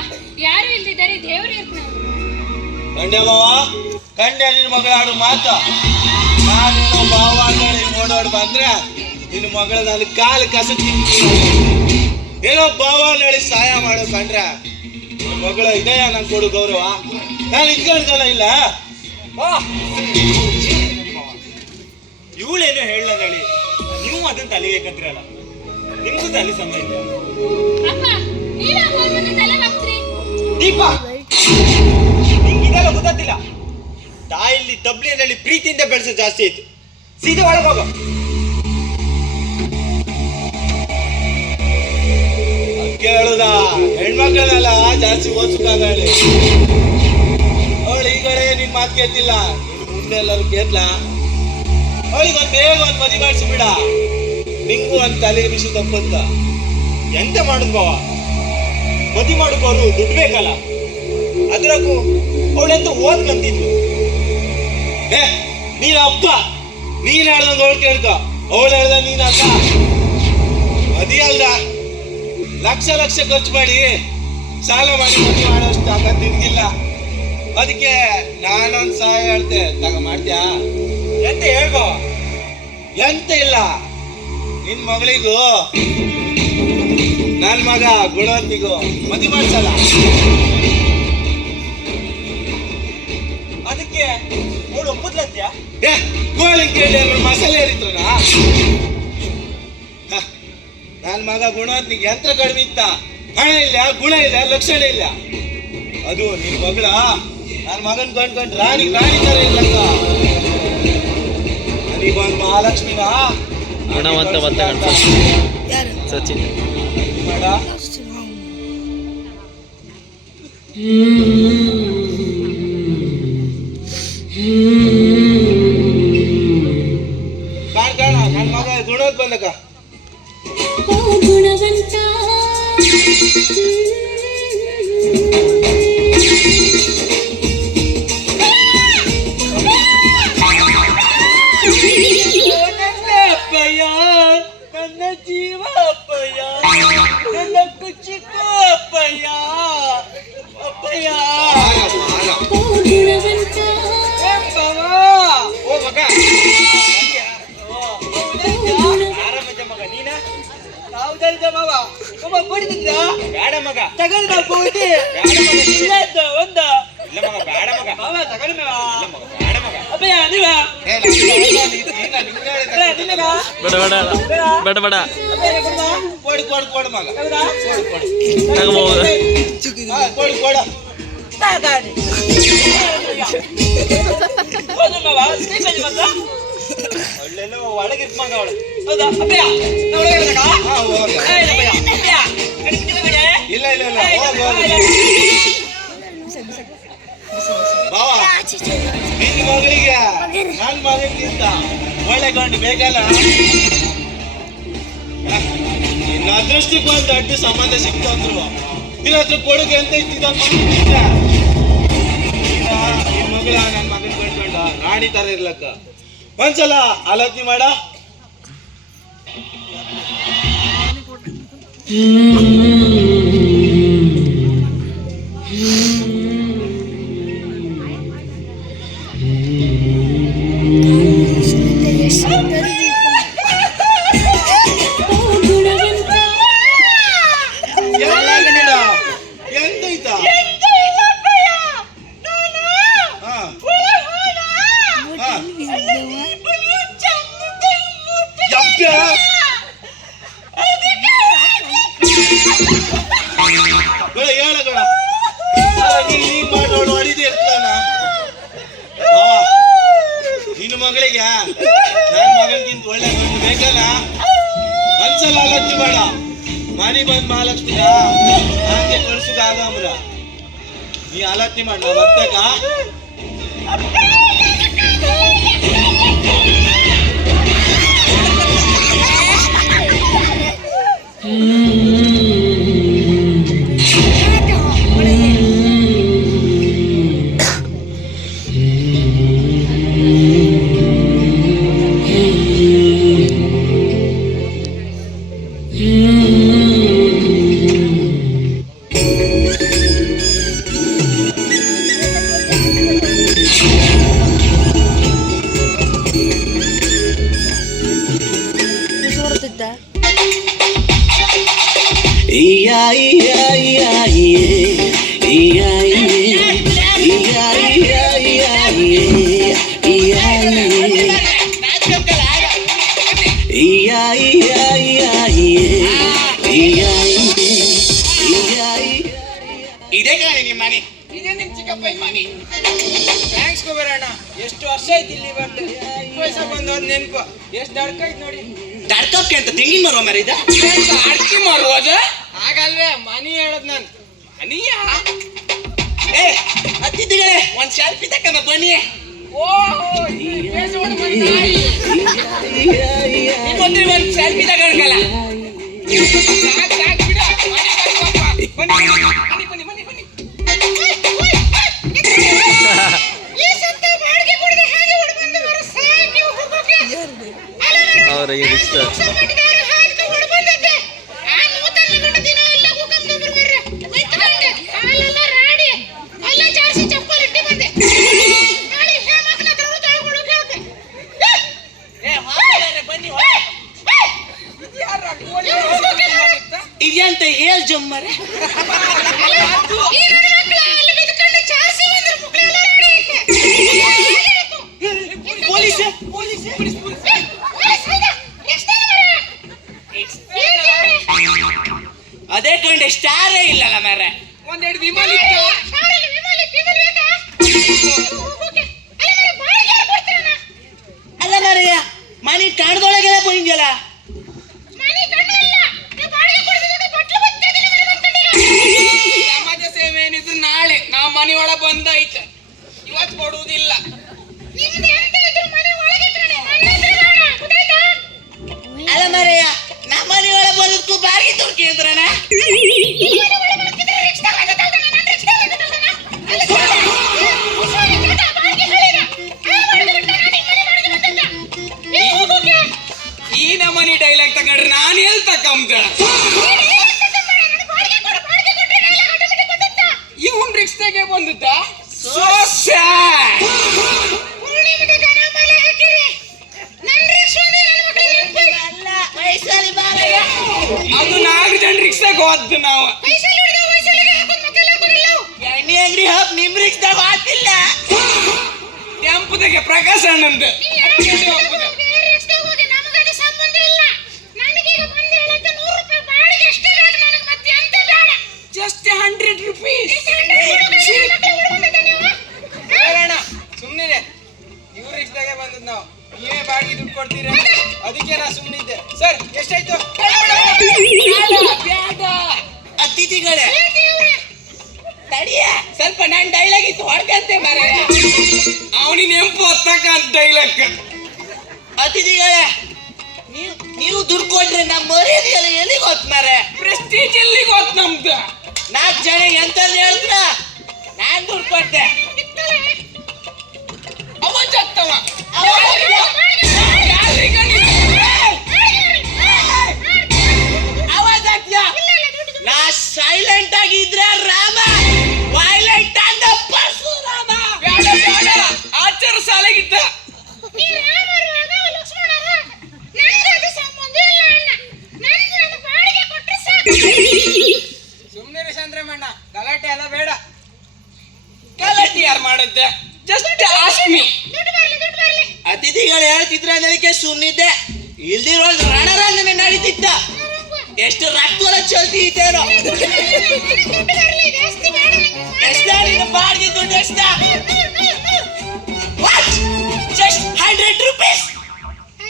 ಯಾರು ಇಲ್ದಿದ್ದಾರೆ ದೇವ್ರು ಇರ್ತಾನೆ. ಕಂಡ್ಯ ಬಾವ, ಕಂಡ್ಯ ನಿನ್ನ ಮಗಳ ಆಡು ಮಾತ. ನಾನೇನೋ ಬಾವ ಅಂತೇಳಿ ಓಡಾಡ್ ಬಂದ್ರೆ ನಿನ್ನ ಮಗಳ ನನ್ನ ಕಾಲು ಕಸ ಏನೋ ಬಾವ ಹೇಳಿ ಸಹಾಯ ಮಾಡೋ ಕಂಡ್ರೆ ನಿನ್ನ ಮಗಳ ಇದೆಯಾ ನಂಗೆ ಕೊಡು ಗೌರವ. ನಾನು ಇಟ್ಕೊಂಡ್ಕಲ್ಲ ಇಲ್ಲ. ಇವಳೇನು ಹೇಳ ಹೇಳಿ, ನೀವು ಅದನ್ನ ತಲಿಬೇಕಂದ್ರಲ್ಲ, ನಿಮ್ಗೂ ತಲೆ ಸಮ ಇಲ್ಲ. ಅಪ್ಪ, ನೀವ್ಯಾಕೆ ಅವ್ರ ಮುಂದೆ ತಲೆ ಬಾಗ್ತೀರಿ? ದೀಪ, ನಿಂಗೆ ಇದೆಲ್ಲ ಗೊತ್ತಾಗ್ತಿಲ್ಲ. ತಾಯಿಲಿ ತಬ್ಲಿನಲ್ಲಿ ಪ್ರೀತಿಯಿಂದ ಬೆಳೆಸೋ ಜಾಸ್ತಿ ಆಯ್ತು. ಸೀದಾ ಒಳಗೆ ಹೋಗೋ. ಕೇಳುದ ಹೆಣ್ಮಕ್ಳನ್ನೆಲ್ಲ ಜಾಸ್ತಿ ಓದಿಸ್ಕಾಗ ಹೇಳಿ. ಅವಳು ಈಗಲೇ ನಿನ್ ಮಾತು ಕೇಳ್ತಿಲ್ಲ, ಮುಂದೆ ಎಲ್ಲರೂ ಕೇಳ್ಲಾ? ಅವಳಿಗೊಂದು ಬೇಗ ಒಂದು ಮದಿ ಮಾಡಿಸ್ಬಿಡ. ನಿಂಗೂ ಒಂದು ತಲೆ ಬಿಸಿ ತಪ್ಪಂತ. ಎಂತ ಮಾಡುದು ಬಾವ, ಮದಿ ಮಾಡೋರು ದುಡ್ಡು ಬೇಕಲ್ಲ. ಅದ್ರಾಗೂ ಅವಳೆಂತ ಓದ್ಕಂತಿದ್ಲು. ನೀನ್ ಅಪ್ಪ, ನೀನ್ ಹೇಳ್ದಂಗ ಅವಳು ಕೇಳ್ಕೊ. ಅವಳು ಹೇಳ್ದ ನೀನ್ ಅಕ್ಕ. ಮದಿ ಅಲ್ದ, ಲಕ್ಷ ಲಕ್ಷ ಖರ್ಚು ಮಾಡಿ ಸಾಲ ಮಾಡಿ ಮದಿ ಮಾಡೋಷ್ಟು ತಾಕತ್ ನಿನ್ಗಿಲ್ಲ. ಅದಕ್ಕೆ ನಾನೊಂದು ಸಹಾಯ ಹೇಳ್ತೆ, ತಗ ಮಾಡ್ತೀಯಾ? ಎಂತ ಹೇಳ್ಬಾವ? ಎಂತ ಇಲ್ಲ, ನಿನ್ ಮಗಳಿಗೂ ನನ್ ಮಗ ಗುಣವಂತಿಗೂ ಮದಿ ಮಾಡ್ಸಲ್ಲ. ಅದಕ್ಕೆ ಅವಳು ಒಪ್ಪದ್ಲಂತ್ಯ? ಗೋಳಿ ಕೇಳಿ ಮಸಾಲೆ ಏರಿತ್ರನ. ನನ್ ಮಗ ಗುಣವಂತಿಗೆ ಯಂತ್ರ ಕಡಿಮೆ ಇತ್ತ. ಹಣ ಇಲ್ಲ, ಗುಣ ಇಲ್ಲ, ಲಕ್ಷಣ ಇಲ್ಲ. ಅದು ನಿನ್ ಮಗಳ ನನ್ ಮಗನ್ ಕಂಡ್ಕೊಂಡ್ ರಾಣಿ ತರ ಇಲ್ಲಕ್ಕ. ನನಗೊಂದು ಮಹಾಲಕ್ಷ್ಮಿನ ಗುಣವಂತ ಸಚಿನ್ ಮಾಡ. ಕಾಣ ನನ್ ಮಗ ಗುಣವಂತ ಬಂದಕ್ಕ. ಗುಣವಂತ ಅಪ್ಪಯ್ಯ, ನನ್ನ ಜೀವ ಅಪ್ಪಯ್ಯ, ನನ್ನ ಕುಚಿಕ್ಕ ಅಪ್ಪಯ್ಯ, ಅಪ್ಪಯ್ಯ. ಓ ಮಗ, ಆರಾಮದ ಮಗ ನೀನ? ಬೇಡ ಮಗ, ತಗೊಂಡ ಹೋಗಿ ಬೇಡ ಮಗ ನೀನು. ಇಲ್ಲ ಒಂದ ಇಲ್ಲ ಮಗ, ಬೇಡ ಮಗ. ಮಾವ ತಗೊಂಡ ಇಲ್ಲ ಮಗ, ಬೇಡ ಮಗ. ಅಪ್ಪಯ್ಯ ನೀವ ಬೇಡ ಬೇಡ ಬೇಡ ಬೇಡ ಕೊಡು ಕೊಡು ಕೊಡು ಮಗ, ತಗೋಬಹುದು. ಕೊಡು ಕೊಡು. ಒಳ್ಳೆಲ್ಲ ಒಳಗಿರ್ತ ಮಗ ಅವಳು. ಹೌದಾ ಅಪ್ಪಯ್ಯ? ಹಾ ಹೋಗ. ಇಲ್ಲ ಇಲ್ಲ ಇಲ್ಲ, ಹೋಗ್ ಹೋಗ್. ಬಾವ, ನಿನ್ನ ಮಗಳಿಗೆ ನನ್ ಮಗನಿಗಿಂತ ಒಳ್ಳೆ ಗಂಡು ಬೇಕಲ್ಲ. ನಿನ್ನ ಅದೃಷ್ಟಕ್ಕೆ ಒಂದು ಅಡ್ಡು ಸಂಬಂಧ ಸಿಕ್ತಂದ್ರು ನಿನ್ನ ಹತ್ರ ಕೊಡುಗೆ ಅಂತ ಇತ್ತಿದ್ದ. ನಿನ್ನ ಮಗಳ ನನ್ನ ಮಗನ್ ಕಂಡ್ಕೊಂಡ ರಾಣಿ ತರ ಇರ್ಲಕ್ಕ. ಒಂದ್ಸಲ ಆಲೋಚನೆ ಮಾಡ. ಎಂತೈತಾ? ಹೇಳಗಣ ನೀನ್ ಮಾಡೋಳು ಅಡಿದೆ ಇರ್ತಾನ. ನಿನ್ನ ಮಗಳಿಗೆ ನನ್ನ ಮಗನಿಗಿಂತ ಒಳ್ಳೆ ಗಂಡು ಬೇಕಲ್ಲ. ಒಂದ್ಸಲ ಆಲೋಚನೆ ಬೇಡ. ಮನೆ ಬಂದ್ ಮಹಾಲಕ್ಷ್ಮಿನ ಹಂಗೆ ಕಳ್ಸುಗ ಆಗಮ್ರ. ನೀ ಆಲೋಚನೆ ಮಾಡ, ನಾ ಬರ್ಬೇಕಾ? ಇದೇ ಕಾಣಿ ನಿಮ್ಮ ಮನೆ. ಇದೇ ನಿಮ್ ಚಿಕ್ಕಪ್ಪ ಮನೆ. ಥ್ಯಾಂಕ್ಸ್ ಕುಬೇರಣ್ಣ. ಎಷ್ಟು ವರ್ಷ ಆಯ್ತು ಇಲ್ಲಿ ಬಂದು. ವಯಸ್ಸ ಬಂದು ಅದ್ ನೆನ್ಪು. ಎಷ್ಟು ದಡ್ಕ ಐತ್ ನೋಡಿ. ದಡ್ಕಕ್ಕೆ ಅಂತ ತೆಂಗಿನ ಮರ ಮರಿದ ಅಡ್ಕಿ ಮಾರುವುದ ಹಾಗಲ್ವೇ ಮನಿ ಹೇಳದ್ ನಾನು. ಮನಿಯ ಏ ಅತಿಥಿಗಳೇ ಒಂದ್ ಸೆಲ್ಫಿ ತಕ್ಕಂದ ಬನ್ನಿ. ನಿಮ್ಮೊಂದ್ರೆ ಒಂದ್ ಸೆಲ್ಫಿ ತಗೊಂಡ್ಕಲ್ಲ. ಅವ್ರಿಗೆ ಇಷ್ಟ. ಇದಂತ ಹೇಳ್ ಜಮ್ಮರೆ. ಪೊಲೀಸ್ ಅದೇ ಕಂಡೆ ಸ್ಟಾರೇ ಇಲ್ಲಲ್ಲ ಮಾರ. ಒಂದೆರಡು ವಿಮಾನ ಇತ್ತು. ಅಲ್ಲ ಮಾರಯ್ಯ ಮನೆ ಕಾಣದೊಳಗೆಲ್ಲ ಬಂದಿಯಲ್ಲ. ಸಮಾಜ ಸೇವೆ ಏನಿದ್ರು ನಾಳೆ ನಾವು ಮನೆ ಒಳ ಬಂದಾಯ್ತು. ಇವತ್ತು ಕೊಡುವುದಿಲ್ಲ. ಅಲ್ಲ ಮಾರಯ್ಯ ನಮ್ಮ ಮನೆ ಒಳಗೆ ಬಂದಕ್ಕೂ ಬಾಗಿ ತುರ್ಕಿ ಅಂದ್ರನ. ಈ ನಮ್ಮನಿ ಡೈಲಾಗ್ ತಗೊಂಡ್ರೆ ನಾನು ಎಲ್ಲಿ ತಕ್ಕಂತ. ಇವನ್ ರಿಕ್ಸ್ದಾಗೆ ಬಂದಿದ್ದ. So sad. ಅದು 4 ಜನ ರಿಕ್ಸಾಗ ಹೋದ್ ನಾವು. ಎಣ್ಣೆ ಅಂಗಡಿ ಹಬ್ ನಿಮ್ ರಿಕ್ಸ್ದಾಗ ಹಾಕಿಲ್ಲ. ಟೆಂಪುದಾಗೆ ಪ್ರಕಾಶ್ ಅಣ್ಣಂದು. Just 100 rupees. ಸುಮ್ಮನೆ ಇವ್ರ ರಿಕ್ಸ್ದಾಗೆ ಬಂದದ್ ನಾವು. ನೀವೇ ಬಾಡಿಗೆ ದುಡ್ಡು ಕೊಡ್ತೀರ ಅದಕ್ಕೆ ನಾ ಸುಮ್ಮನಿದ್ದೆ. ಸರ್ ಎಷ್ಟಾಯ್ತು? ಅತಿಥಿಗಳೇ ತಡಿಯ ಸ್ವಲ್ಪ ನಾನು ಡೈಲಾಗ್ ಇತ್ತು ಹೊಡ್ಕಂತೆ ಮಾರಾಯ. ಅವನಿಗೆ ನೆಂಪು ಹೊತ್ತಕ್ಕಂತ ಡೈಲಾಗ್. ಅತಿಥಿಗಳೇ ನೀವು ದುಡ್ಡು ಕೊಟ್ರೆ ನಮ್ಮ ಮರ್ಯಾದೆಲ್ಲ ಎಲ್ಲಿಗೆ ಹೋತ್ ಮಾರೆ. ಪ್ರೆಸ್ಟೀಜ್ ಎಲ್ಲಿಗೆ ಹೋತ್ ನಮ್ದು. 4 ಜನ ಎಂತಂದು ಹೇಳಿದ್ರ ನಾನ್ ದುಡ್ಡು ಕೊಟ್ಟೆ. ಅವ ಚತ್ತವ ನಾ ಸೈಲೆಂಟ್ ಆಗಿದ್ರ ರಾಮ, ವೈಲೆಂಟ್ ಅಂದ ಪರಶುರಾಮ. ಬೇಡ ಬೇಡ ಆಚಾರ ಸಾಲಾಗಿದ್ದ. ಸುಮ್ಮನೆ ಚಂದ್ರಮಣ್ಣ ಗಲಾಟೆ ಎಲ್ಲ ಬೇಡ. ಗಲಾಟೆ ಯಾರು ಮಾಡುತ್ತೆ? ಜಸ್ಟ್ ಆಸ್ಮಿ. ಅತಿಥಿಗಳು ಹೇಳ್ತಿದ್ರ ಅನ್ನೋದಕ್ಕೆ ಸುಮ್ಮನಿದ್ದೆ. ಇಲ್ದಿರೋ ರಣರಂಗನೆ ನಡೀತಿತ್ತ. ಎಷ್ಟು ರಕ್ತವರ ಚಲ್ತಿ ಇದ್ದೇನೋ. ಎಷ್ಟ ನಿನ್ನ ಬಾಡಿಗೆ ದುಡ್ಡು ಎಷ್ಟ? Just 100 rupees.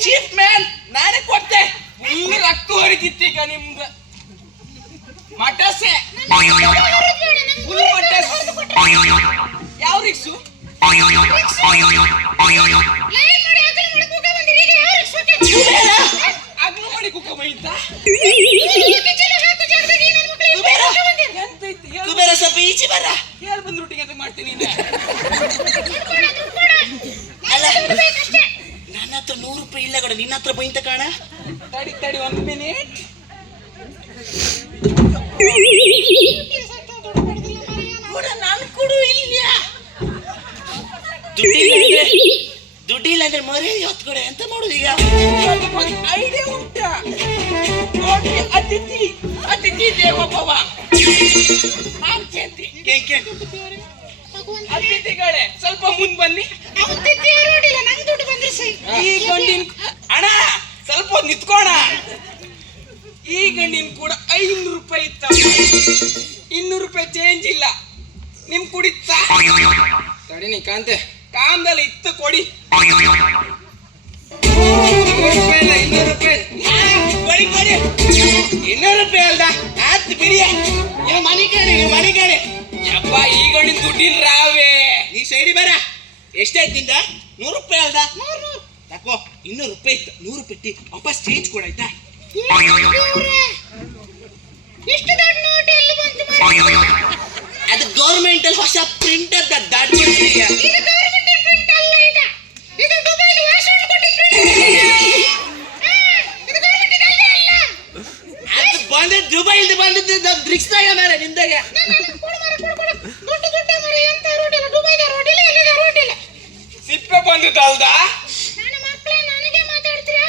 ಚೀಪ್ ಮ್ಯಾನ್ ನಾನೇ ಕೊಟ್ಟೆ. ಫುಲ್ ರಕ್ತ ಹೊರಗಿತ್ತೀಗ ನಿಮ್ದು ಮಟಸೆ. ಫುಲ್ ಮಟಸ್. ಯಾವ ರಿಕ್ಸು? ಅಗ್ನು ಮಾಡಿ ಕುಕ್ಕ ಬೈತ. ಕುಬೇರ ಸ್ವಲ್ಪ ಈಚೆ ಬರ. ಹೇಳ್ ಬಂದ್ ರೊಟ್ಟಿಗೆ ಅಂತ ಮಾಡ್ತೀನಿ. ಅಲ್ಲ ನನ್ನ ಹತ್ರ 100 ರೂಪಾಯಿ ಇಲ್ಲ ಕಣ. ನಿನ್ನ ಹತ್ರ ಬೈಂತ ಕಾಣ. ತಡಿ 1 minute. ನಾನು ಕೊಡು ಇಲ್ಲ. ದುಡ್ಡಿಲ್ಲ ಅಂದ್ರೆ ಮರ್ಯಾದೆ ಹೊತ್ತು ಕೊಡೆ. ಎಂತ ಮಾಡುದು ಈಗ? ಐಡಿಯಾ ಉಂಟಾ? ನೋಡಿ ಅತಿಥಿ ದೇವೋಭವ. ಅತಿಥಿಗಳೇ ಸ್ವಲ್ಪ ಮುಂದ್ ಬನ್ನಿ. ಈ ಗಂಡಿನ ಅಣ್ಣ ಸ್ವಲ್ಪ ಬಂದ್ ನಿತ್ಕೋಣ. ಈಗ ನಿಮ್ ಕೂಡ 500 ರೂಪಾಯಿ ಇತ್ತ, 200 ರೂಪಾಯಿ ಚೇಂಜ್ ಇಲ್ಲ. ನಿಮ್ ಕುಡಿತ ತಡಿ ನೀ ಕಾಂತೆ ಕಾಮದಲ್ಲಿ ಇತ್ತು ಕೊಡಿ. 200 ರೂಪಾಯಿ ಇಲ್ಲ, 200 ರೂಪಾಯಿ ಕೊಡಿ ಕೊಡಿ 200 ರೂಪಾಯಿ ಅಲ್ದ ಆತ್ ಬಿಡಿ. ನೀವು ಮನೆ ಕೇಳಿ ಯಪ್ಪ ಈಗ ನಿನ್ ದುಡ್ಡಿನ ರಾವೇ. ನೀ ಸೈಡಿ ಬೇಡ. ಎಷ್ಟಾಯ್ತು ನಿಂದ? 100 ರೂಪಾಯಿ ಅಲ್ದ? 100 ತಕೋ 200 ರೂಪಾಯಿ ಇತ್ತು. 100 ರೂಪಾಯಿ ವಾಪಸ್ ಚೇಂಜ್ ಕೊಡಾಯ್ತಾ? ಇಷ್ಟು ದೊಡ್ಡ ನೋಟ್ ಎಲ್ಲಿ ಬಂತು? ಅದು ಗೌರ್ಮೆಂಟ್ ಅಲ್ಲಿ ಹೊಸ ಪ್ರಿಂಟ್ ಅದ ದೊಡ್ಡ ಇದು ಗವರ್ನಮೆಂಟ್ ಪ್ರಿಂಟ್ ಅಲ್ಲ, ಇದು ದುಬೈಲಿ ವಾಸಣ್ಣ ಕೊಟ್ಟಿದ್ದ ಪ್ರಿಂಟ್. ಇದು ಗವರ್ನಮೆಂಟ್ ಅಲ್ಲ. ಅದು ಬಂದದ್ದು ದುಬೈಲ್ದು ಬಂದದ್ದು ರಿಕ್ಸ್ದಾಗ ಮೇಲೆ ನಿಂದಾಗ. ದೊಡ್ಡ ಮರಿ ಅಂತ ರೋಡಿಲ್ಲ, ದುಬೈದ ರೋಡಿಲ್ಲ, ಇಲ್ಲಿದ ರೋಡಿಲ್ಲ. ಸಿಪ್ಪೆ ಬಂದಿದ್ದಲ್ದ? ನನ್ನ ಮಕ್ಕಳೇ ನನಗೆ ಮಾತಾಡ್ತೀರಾ?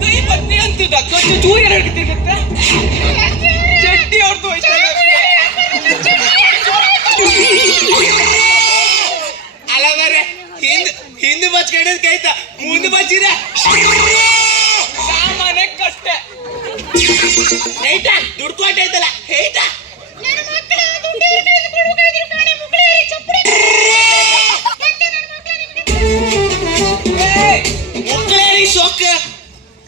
ಕೈ ಬತ್ತಿ ಅಂತದ ಕೊಟ್ಟು ಚೂರಿ ಹಿಡಿತಿರುತ್ತೆ. ಚಡ್ಡಿ ಹೊಡ್ದು ಹೋಯ್ತು. ಅಲ್ಲ ಮಾರೆ ಹಿಂದೆ ಬಚ್ಕೊಂಡಿದ್ ಕೈತ ಮುಂದೆ ಬಚ್ಚಿದ ಸಾಮಾನ್ಯ ಕಷ್ಟ. ಹೇಯ್ತಾ ದುಡ್ಕೊಟ್ಟೈತಲ್ಲ ಹೇಯ್ತಾ ನನ್ನ ಮಕ್ಕಳ ದುಡ್ಡು ಕೈದು ಕೊಡಬೇಕಾದ್ರೆ ಕಾಣೆ ಮುಕ್ಕಳೇರಿ ಚಪ್ಪಡಿ. ಮತ್ತೆ ನನ್ನ ಮಕ್ಕಳ ಮುಕ್ಕಳೇರಿ ಸೊಕ್ಕ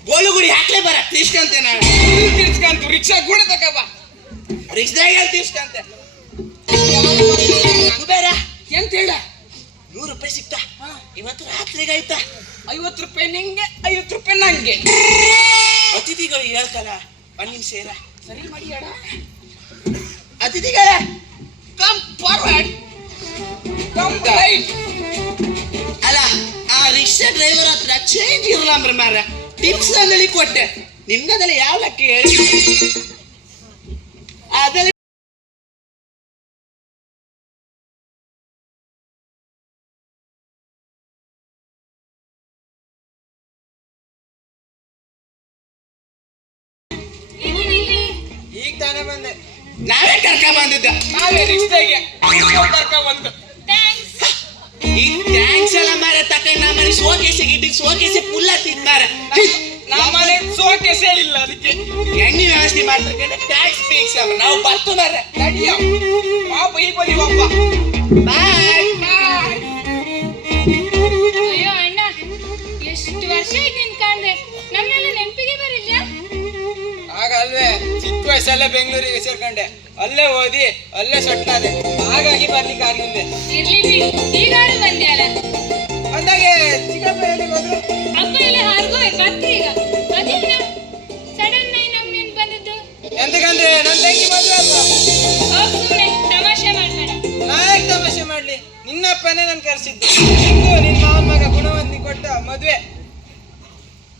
ಗೋಲುಗುಡಿ ಹಾಕ್ಲೇ ಬರ ತೀಸ್ಕಂತೆ ನಾನು. ತಿರ್ಸ್ಕಂತು ರಿಕ್ಷಾ ಕೂಡ ತಕಬ. ರಿಕ್ಸ್ದಾಗ ತೀಸ್ಕಂತೆ ಬೇಡ ಎಂತ ಹೇಳ? 100 ರೂಪಾಯಿ ಸಿಕ್ತಾ ಇವತ್ತು ರಾತ್ರಿಗೆ ಆಯ್ತಾ? 50 ರೂಪಾಯಿ ನಿಂಗೆ, 50 ರೂಪಾಯಿ ನಂಗೆ. ಅತಿಥಿಗಳು ಹೇಳ್ತಾರ ಒಂದು ನಿಮಿಷ ಇರ. ಸರಿ ಮಾಡಿ ಅಡ. ಅತಿಥಿಗಳ ಕಮ್ ಫಾರ್ವರ್ಡ್. ಅಲ್ಲ ಆ ರಿಕ್ಷಾ ಡ್ರೈವರ್ ಹತ್ರ ಚೇಂಜ್ ಇರಲ್ಲ ಮಾರ. ಟಿಪ್ಸ್ ಅಂದೇಳಿ ಕೊಟ್ಟೆ. ನಿಮ್ಗದಲ್ಲ ಯಾವ ಲೆಕ್ಕ ಹೇಳಿ? ಅದರಲ್ಲಿ ಈಗ ತಾನೇ ಬಂದೆ. ನಾವೇ ಕರ್ಕ ಬಂದಿದ್ದ. ನಾವೇ ರಿಕ್ಷಾಗೆ ಕರ್ಕ ಬಂದು. ಈ ಟ್ಯಾಂಕ್ಸ್ ಎಲ್ಲ ಮಾರ ತಕೊಂಡ್ ನಮ್ಮನೆ ಸೋಕೇಸಿ ಗಿಟ್ಟಿ ಸೋಕೇಸಿ ಪುಲ್ಲ ತಿಂತಾರೆ. ನಮ್ಮನೆ ಸೋಕೆಸೇ ಇಲ್ಲ, ಅದಕ್ಕೆ ಎಣ್ಣೆ ವ್ಯವಸ್ಥೆ ಮಾಡ್ತಾರೆ. ಟ್ಯಾಕ್ಸ್ ಫಿಕ್ಸ್ ನಾವು ಬರ್ತು ಮಾರ. ನಡಿಯ ಪಾಪ ಈ ಬದಿ ಒಬ್ಬ. ಬಾಯ್. ಅಯ್ಯೋ ಅಣ್ಣ, ಎಷ್ಟು ವರ್ಷ ಆಯ್ತು ನಿನ್ ಕಾಣ್ದೆ. ನಮ್ನೆಲ್ಲ ನೆನಪಿಗೆ ಬರಿಲ್ಲ. ಆಗ ಅಲ್ವೇ ಚಿಕ್ಕ ವಯಸ್ಸಲ್ಲೇ ಬೆಂಗಳೂರಿಗೆ ಸೇರ್ಕೊಂಡೆ. ಅಲ್ಲೇ ಓದಿ ಅಲ್ಲೇ ಸಟ್ಟಾದೆ. ಹಾಗಾಗಿ ಬರ್ಲಿಕ್ಕೆ ಆಗಿಲ್ಲ. ಇರ್ಲಿ ಬಿಡಿ, ಈಗಾರು ಬಂದ್ಯಲ್ಲ. ಅಂದಾಗೆ ಚಿಕ್ಕಪ್ಪ ಎಲ್ಲಿಗೆ ಹೋದ್ರು? ಅಪ್ಪ ಎಲ್ಲ ಹಾರ್ಗೋಯ್ ಬತ್ತಿ ಈಗ. ಅದೇನ ಸಡನ್ ಆಗಿ ನಮ್ ನೆನ್ಪು ಬಂದದ್ದು? ಎಂತಕಂದ್ರೆ ನನ್ನ ತಂಗಿ ಮದುವೆ ಅಲ್ವಾ? ಹೋಗ್ ಸುಮ್ನೆ ತಮಾಷೆ ಮಾಡ್ಬೇಡ. ನಾ ಯಾಕೆ ತಮಾಷೆ ಮಾಡ್ಲಿ? ನಿನ್ನಪ್ಪನೇ ನನ್ ಕರ್ಸಿದ್ದು. ನಿಂಗೂ ನಿನ್ ಮಾವನ್ ಮಗ ಗುಣವಂತಿ ಕೊಟ್ಟ ಮದ್ವೆ.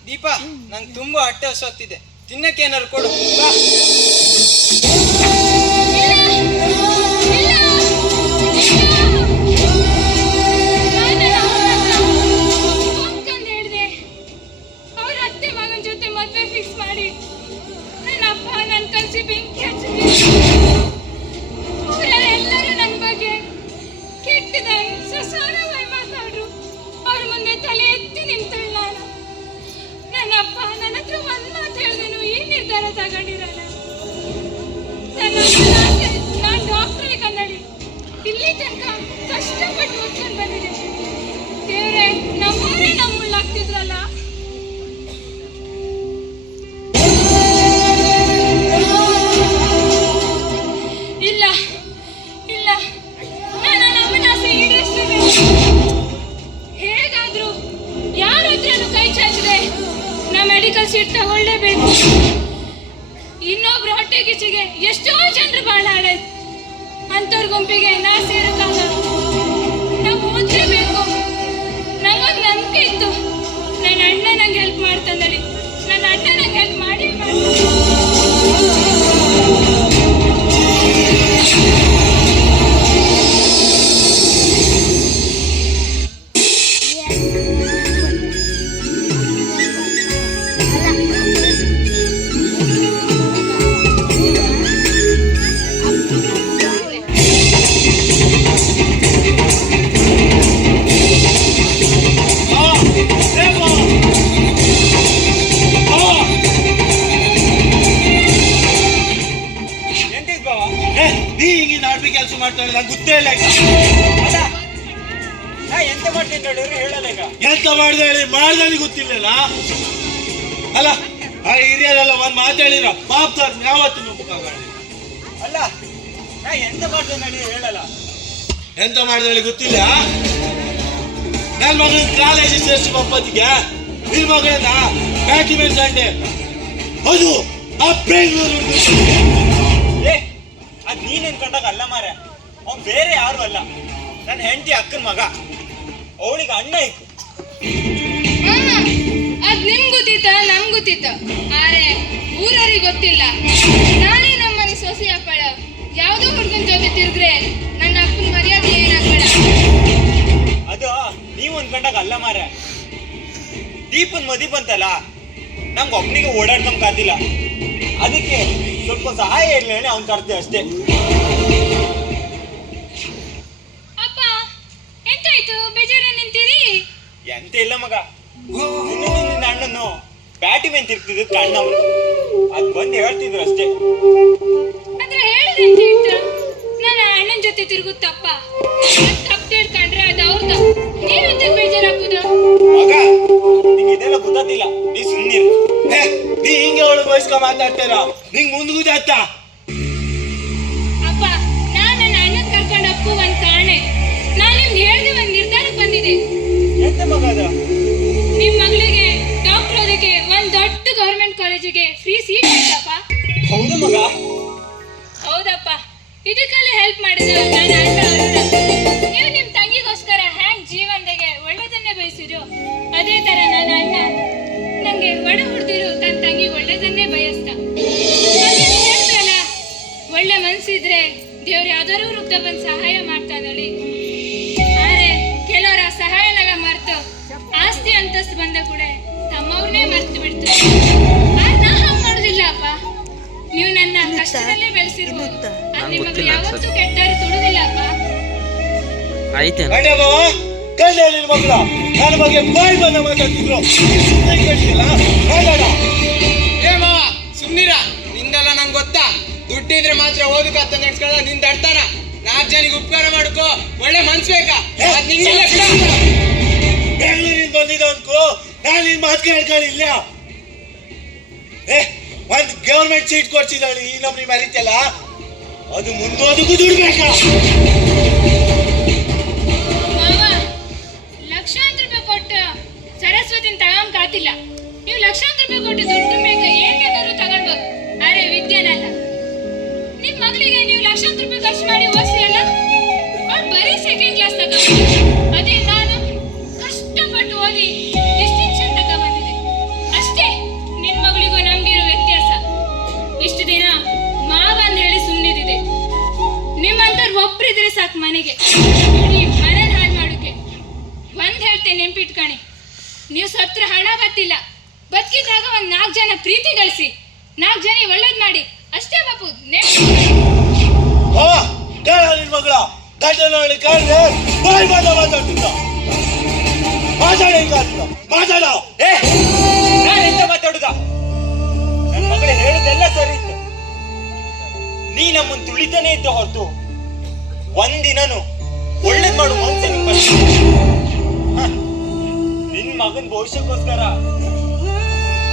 ದೀಪ ನಂಗೆ ತುಂಬಾ ಹೊಟ್ಟೆ ಹಸುತ್ತಿದೆ, ತಿನ್ನಕ್ಕೆ ಏನಾರು ಕೊಡು ಬಾ. ಅವ್ರ ಅತ್ತೆ ಮಗನ ಜೊತೆ ಮದ್ವೆ ಫಿಕ್ಸ್ ಮಾಡಿ ನನ್ನ ಅಪ್ಪ ನನ್ನ ಕನ್ಸಿ ಬೆಂಕಿ ಹಚ್ಚಿದ್ರು. ಊರಲ್ಲೆಲ್ಲರೂ ನನ್ನ ಬಗ್ಗೆ ಕೆಟ್ಟದಾಗಿ ಸಸಾರವಾಗಿ ಮಾತಾಡ್ರು. ಅವ್ರ ಮುಂದೆ ತಲೆ ಎತ್ತಿ ನಿಂತಳು ನಾನು. ನನ್ನ ಅಪ್ಪ ನನ್ನ ಹತ್ರ ಒಂದ್ ಮಾತು ಹೇಳ್ದೇನು ಈ ನಿರ್ಧಾರ ತಗೊಂಡಿರಲ್ಲ. ನಾನು ಡಾಕ್ಟ್ರಿಗೆ ಕನ್ನಡಿ ಇಲ್ಲಿ ತನಕ ಕಷ್ಟಪಟ್ಟು ಓದ್ಕೊಂಡು ಬಂದಿದೆ. ದೇವ್ರೆ, ನಮ್ಮವರೇ ನಮ್ಮುಳ್ಳಾಗ್ತಿದ್ರಲ್ಲ. ಇಲ್ಲ ಇಲ್ಲ, ನಾನು ನಮ್ಮನ್ನ ಆಸೆ ಈಡೇರಿಸಲೇಬೇಕು. ಹೇಗಾದ್ರೂ ಯಾರ ಹತ್ರನೂ ಕೈ ಚಾಚಿದೆ ನಾ ಮೆಡಿಕಲ್ ಸೀಟ್ ತಗೊಳ್ಳೇಬೇಕು. ಇನ್ನೊಬ್ರು ಹೊಟ್ಟೆ ಕಿಚ್ಚಿಗೆ ಎಷ್ಟೋ ಜನರು ಬಾಳ ಆಡೈತ್. ಅಂತವ್ರ ಗುಂಪಿಗೆ ನಾ ಸೇರಕ್ಕಾಗಲ್ಲ. ನಾವು ಓದ್ಲೇಬೇಕು. ನಂಗೊಂದು ನಂಬಿಕೆ ಇತ್ತು, ನನ್ನ ಅಣ್ಣ ನಂಗೆ ಹೆಲ್ಪ್ ಮಾಡ್ತಂದಳಿ. ನನ್ನ ಅಣ್ಣ ನಂಗೆ ಹೆಲ್ಪ್ ಮಾಡಿ ನೀ ಹಿಂಗಿನ ಆಡ್ಬಿ ಕೆಲಸ ಮಾಡ್ತಾಳೆ ನಂಗೆ ಗೊತ್ತೇ ಇಲ್ಲ ಈಗ. ಅಲ್ಲ ನಾ ಎಂತ ಮಾಡ್ತೀನಿ ನೋಡಿದ್ರೆ ಹೇಳಲ್ಲ ಈಗ. ಎಂತ ಮಾಡ್ದೆ ಹೇಳಿ ಮಾಡ್ದಲ್ಲಿ ಗೊತ್ತಿಲ್ಲಲ್ಲ. ಅಲ್ಲ ಆ ಹಿರಿಯರೆಲ್ಲ ಒಂದ್ ಮಾತಾಡಿರ ಪಾಪ ಯಾವತ್ತು ಮುಖ ಅಲ್ಲ ನಾ ಎಂತ ಮಾಡ್ತೀನಿ ನೋಡಿ ಹೇಳಲ್ಲ. ಎಂತ ಮಾಡ್ದೆ ಹೇಳಿ ಗೊತ್ತಿಲ್ಲ. ನನ್ನ ಮಗನ ಕಾಲೇಜ್ ಸೇರಿಸಿ ಒಪ್ಪತ್ತಿಗೆ ನಿನ್ ಮಗಳನ್ನ ಬ್ಯಾಟಿ ಮೇಲೆ ಸಂಡೆ ಅದು ಆ ಬೆಂಗಳೂರು ಏ ಅದ್ ನೀನ್ ಅನ್ಕೊಂಡಾಗ ಅಲ್ಲ ಮಾರ, ಅವ್ನ್ ಬೇರೆ ಯಾರು ಅಲ್ಲ, ನನ್ನ ಹೆಂಡತಿ ಅಕ್ಕನ ಮಗ. ಅವಳಿಗೆ ಅಣ್ಣ ಇತ್ತು. ಅದ್ ನಿಮ್ ಗೊತ್ತಿತ್ತ ನಮ್ ಗೊತ್ತಿತ್ತ, ಆರೆ ಊರವ್ರಿಗೆ ಗೊತ್ತಿಲ್ಲ. ನಾನೇ ನಮ್ಮನೆ ಸೊಸೆ ಹಾಕಳ ಯಾವ್ದೋ ಹುಡ್ಗನ್ ಜೊತೆ ತಿರ್ಗ್ರೆ ನನ್ನ ಅಪ್ಪನ ಮರ್ಯಾದೆ ಏನಾಕಳ. ಅದು ನೀವ್ ಅನ್ಕೊಂಡಾಗ ಅಲ್ಲ ಮಾರ. ದೀಪನ್ ಮದಿ ಬಂತಲ್ಲ, ನಮ್ಗೆ ಒಬ್ಬನಿಗೆ ಓಡಾಡ್ಕೊಂಡ್ ಕಾದಿಲ್ಲ, ಅದಕ್ಕೆ ಸ್ವಲ್ಪ ಸಹಾಯ ಇರ್ಲಿ ಹೇಳಿ ಅವ್ನ್ ಕರ್ತೆ ಅಷ್ಟೇ. ಅಪ್ಪ ಎಂತಾಯ್ತು, ಬೇಜಾರ ನಿಂತೀರಿ? ಎಂತ ಇಲ್ಲ ಮಗ, ನಿನ್ನ ಅಣ್ಣನು ಬ್ಯಾಟಿ ಮೇಲೆ ತಿರ್ತಿದ್ರು ಕಣ್ಣವ್ರು, ಅದ್ ಬಂದು ಹೇಳ್ತಿದ್ರು ಅಷ್ಟೇ. ಅದ್ರ ಹೇಳುದಂತ ಇತ್ತು, ನನ್ನ ಅಣ್ಣನ ಜೊತೆ ತಿರುಗುತ್ತಪ್ಪ, ತಪ್ಪು ತಿಳ್ಕೊಂಡ್ರೆ ಅದು ಅವ್ರದ, ನೀವೆಂತ ಬೇಜಾರಾಗುದು? ಮಗ ನಿಂಗೆ ಇದೆಲ್ಲ ಗೊತ್ತಿಲ್ಲ, ನೀ ಸುಮ್ಮನಿರು. ನೀ ಹಿಂಗೆ ಅವಳು ವಯಸ್ಕ ಮಾತಾಡ್ತಾರ ನಿಂಗ್ ಮುಂದ್ಗುದಾತ. ಅಪ್ಪ ನಾನ್ ನನ್ನ ಅಣ್ಣನ್ ಕರ್ಕೊಂಡು ಅಪ್ಪು ಒಂದ್ ಕಾಣೆ, ನಾನ್ ನಿಮ್ಗೆ ಹೇಳ್ದೆ ಒಂದ್ ನಿರ್ಧಾರಕ್ಕೆ ಬಂದಿದೆ. ಎಂತ ಮಗ ಅದ? ನಿಮ್ ಮಗಳಿಗೆ ಡಾಕ್ಟರ್ ಓದಕ್ಕೆ ಒಂದ್ ದೊಡ್ಡ ಗೌರ್ಮೆಂಟ್ ಕಾಲೇಜಿಗೆ ಫ್ರೀ ಸೀಟ್ ಆಯ್ತಪ್ಪ. ಹೌದು ಮಗ. ಹೌದಪ್ಪ, ಇದಕ್ಕೆಲ್ಲ ಹೆಲ್ಪ್ ಮಾಡಿದ್ರು ನನ್ನ ಅಣ್ಣ ಅರುಣ. ನೀವು ನಿಮ್ ತಂಗಿಗೋಸ್ಕರ ಹ್ಯಾಂಗ್ ಜೀವನದಾಗೆ ಒಳ್ಳೇದನ್ನೇ ಬಯಸಿದ್ರು, ಅದೇ ತರ ನನ್ನ ಅಣ್ಣ ನಂಗೆ ಒಡ ಹುಡ್ದಿರು ತನ್ನ ತಂಗಿಗೆ ಒಳ್ಳೇದನ್ನೇ ಬಯಸ್ತ. ಅದೇನ್ ಹೇಳ್ತಲ್ಲ, ಒಳ್ಳೆ ಮನ್ಸಿದ್ರೆ ದೇವ್ರು ಯಾವ್ದಾರು ರೂಪದ ಬಂದು ಸಹಾಯ ಮಾಡ್ತಾನಲ್ಲಿ. ಆದ್ರೆ ಕೆಲವರ ಸಹಾಯನೆಲ್ಲ ಮರ್ತು ಆಸ್ತಿ ಅಂತಸ್ತು ಬಂದ ಕೂಡ ತಮ್ಮವ್ರನ್ನೇ ಮರ್ತು ಬಿಡ್ತಾರೆ. ನಾ ಹಂಗ್ ಮಾಡುದಿಲ್ಲ ಅಪ್ಪ, ನೀವು ನನ್ನ ಕಷ್ಟದಲ್ಲೇ ಬೆಳೆಸಿರ್ಬೋದು, ಅದು ನಿಮಗೆ ಯಾವತ್ತೂ ಕೆಟ್ಟಾರು ತುಡುದಿಲ್ಲ ಅಪ್ಪ. ಆಯ್ತೇನು ಕಂಡೆ ಬಾವ, ಕಂಡೆ ನಿನ್ ಮಗಳ ನನ್ನ ಬಗ್ಗೆ ಬಾಯಿ ಬಂದ ಮಾತಾಡ್ತಿದ್ರು. ಮಾತಾಡ ಏ ಮಾವ ಸುಮ್ನಿರ, ನಿಂದೆಲ್ಲ ನಂಗೆ ಗೊತ್ತಾ. ದುಡ್ಡಿದ್ರೆ ಮಾತ್ರ ಓದಕತ್ತ ನೆಡ್ಸ್ಕೊಳ್ಳ, ನಿಂದ ಅಡ್ತಾನ 4 ಜನಿಗೆ ಉಪಕಾರ ಮಾಡ್ಕೋ, ಒಳ್ಳೆ ಮನ್ಸ್ ಬೇಕಾ? ಅದ್ ನಿಂಗಿಲ್ಲ ಬಿಡ. ಬೆಂಗಳೂರಿಂದ ಬಂದಿದ್ದ ಅನ್ಕೋ, ನಾನು ನಿನ್ ಮಾತು ಕೇಳ್ಕೊಂಡಿಲ್ಲ. ಒಂದ್ ಗವರ್ಮೆಂಟ್ ಸೀಟ್ ಕೊಡ್ಸಿದಾಳಿ ಈ ನಮ್ನಿ ಮರಿತಲ್ಲ, ಅದು ಮುಂದೋದಕ್ಕೂ ದುಡ್ಬೇಕಾ? ಮಾವ ಲಕ್ಷಾಂತರ ರೂಪಾಯಿ ಕೊಟ್ಟು ಸರಸ್ವತಿನ ತಗೊಂಡ್ ಕಾತಿಲ್ಲ. ನೀವು ಲಕ್ಷಾಂತರ ರೂಪಾಯಿ ಕೊಟ್ಟು ದುಡ್ಡು ಬೇಕು ಏನ್ ಬೇಕಾದ್ರೂ ತಗೊಂಡ್ಬೋದು, ಆದ್ರೆ ವಿದ್ಯೆನಲ್ಲ. ನಿಮ್ ಮಗಳಿಗೆ ನೀವು ಲಕ್ಷಾಂತರ ರೂಪಾಯಿ ಖರ್ಚು ಮಾಡಿ ಓದಿಸಿ ಅಲ್ಲ, ಅವ್ಳು ಬರೀ ಸೆಕೆಂಡ್ ಕ್ಲಾಸ್ ತಗೊಂಡು, ಅದೇ ನಾನು ಕಷ್ಟಪಟ್ಟು ಓದಿ ಡಿಸ್ಟಿಂಕ್ಷನ್ ತಗೊಂಡ್ಬಂದಿದೆ ಅಷ್ಟೇ. ನಿನ್ ಮಗಳಿಗೂ ನಮ್ಗಿರೋ ವ್ಯತ್ಯಾಸ, ಇಷ್ಟು ದಿನ ಮಾವ ಅಂತ ಹೇಳಿ ಸುಮ್ಮನಿದೆ. ನಿಮ್ಮಂತವ್ರು ಒಬ್ರಿದ್ರೆ ಸಾಕು ಮನೆಗೆ, ಇಡೀ ಮನೆ ಹಾಳು ಮಾಡೋಕೆ. ಒಂದ್ ಹೇಳ್ತೇನೆ ನೆನ್ಪಿಟ್ಕಣಿ, ನೀವು ಸತ್ರ ಹಣ ಬತ್ತಿಲ್ಲ, ಬದುಕಿದಾಗ ಒಂದ್ 4 ಜನ ಪ್ರೀತಿ ಗಳಿಸಿ, 4 ಜನ ಒಳ್ಳೇದ್ ಮಾಡಿ ಅಷ್ಟೇ ಬಾಪು. ಕೇಳ ನಿನ್ ಮಗಳ ಗಂಡ ನೋಡಿ ಕಾಣ್ರೆ ಬಾಯಿ ಬಂದ ಮಾತಾಡ್ತಿದ್ದ. ಮಾತಾಡ ಹಿಂಗ ಮಾತಾಡ. ನಾನು ಎಂತ ಮಾತಾಡುದ? ನನ್ನ ಮಗಳು ಹೇಳುದೆಲ್ಲ ಸರಿ ಇತ್ತು, ನೀ ನಮ್ಮನ್ನು ತುಳಿತಾನೆ ಇದ್ದ ಹೊರತು ಒಂದಿನನು ಒಳ್ಳೇದ್ ಮಾಡು ಮನ್ಸೆ ನಿಂಗೆ ಬಂತು. ನಿನ್ ಮಗನ್ ಭವಿಷ್ಯಕ್ಕೋಸ್ಕರ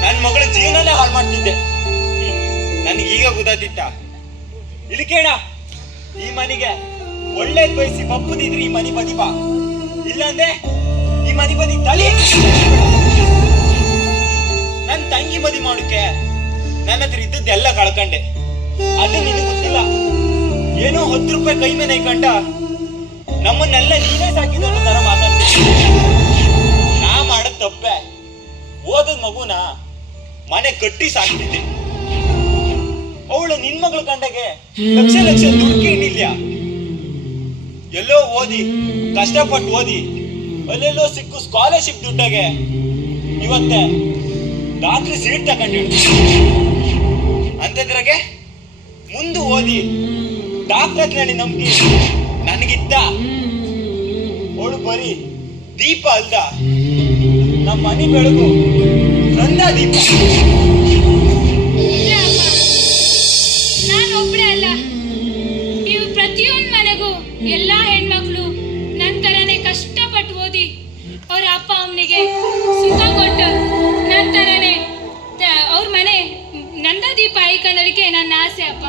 ನನ್ನ ಮಗಳ ಜೀವನನೇ ಹಾಳು ಮಾಡ್ತಿದ್ದೆ. ನನಗೀಗ ಗೊತ್ತಾತಿತ್ತ. ಇಲ್ಲಿ ಕೇಳ, ಈ ಮನೆಗೆ ಒಳ್ಳೇದ್ ಬಯಸಿ ಬಪ್ಪುದಿದ್ರೆ ಈ ಮನೆ ಬದಿ ಬಾ, ಇಲ್ಲಾಂದ್ರೆ ಈ ಮನೆ ಬದಿ ತಳಿ. ನನ್ ತಂಗಿ ಮದಿ ಮಾಡೋಕೆ ನನ್ನ ಹತ್ರ ಇದ್ದದ್ದೆಲ್ಲ ಕಳ್ಕಂಡೆ, ಅದು ನಿನಗೆ ಗೊತ್ತಿಲ್ಲ. ಏನೋ 10 ರೂಪಾಯಿ ಕೈ ಮೇಲೆ ಕಂಡ ನಮ್ಮನ್ನೆಲ್ಲ ನೀನೇ ಸಾಕಿದ ತರ ಮಾತಾಡ್ತೀನಿ. ನಾ ಮಾಡದ್ ತಪ್ಪೆ, ಓದದ್ ಮಗುನ ಮನೆ ಕಟ್ಟಿ ಸಾಕ್ತಿದ್ದೆ. ಅವಳು ನಿನ್ ಮಗಳು ಕಂಡಗೆ ಲಕ್ಷ ಲಕ್ಷ ದುಡ್ಡು ಏನಿಲ್ಲ, ಎಲ್ಲೋ ಓದಿ ಕಷ್ಟಪಟ್ಟು ಓದಿ ಅಲ್ಲೆಲ್ಲೋ ಸಿಕ್ಕು ಸ್ಕಾಲರ್ಶಿಪ್ ದುಡ್ಡಾಗೆ ಇವತ್ತೆ ಡಾಕ್ಟ್ರಿ ಸೀಟ್ ತಗೊಂಡಿಡು. ಅಂತದ್ರಾಗೆ ಮುಂದೆ ಓದಿ ಡಾಕ್ಟರ್ ಹತ್ರ ನಂಬಿಕೆ ನನಗಿದ್ದ. ಅವಳು ಬರೀ ದೀಪ ಅಲ್ದ, ನಮ್ಮ ಮನೆ ಬೆಳಗು ನಂದ ದೀಪ. ಇಲ್ಲ ಅಪ್ಪ, ನಾನು ಒಬ್ಳೆ ಅಲ್ಲ, ಎಲ್ಲಾ ಹೆಣ್ಮಕ್ಳು ನಂತರನೇ ಕಷ್ಟಪಟ್ಟು ಓದಿ ಅವ್ರ ಅಪ್ಪ ಅಮ್ಮನಿಗೆ ಸುಖ ಕೊಟ್ಟು ನಂತರನೇ ಅವ್ರ ಮನೆ ನಂದದೀಪ ಐಕನಲಿಕ್ಕೆ ನನ್ನ ಆಸೆ ಅಪ್ಪ.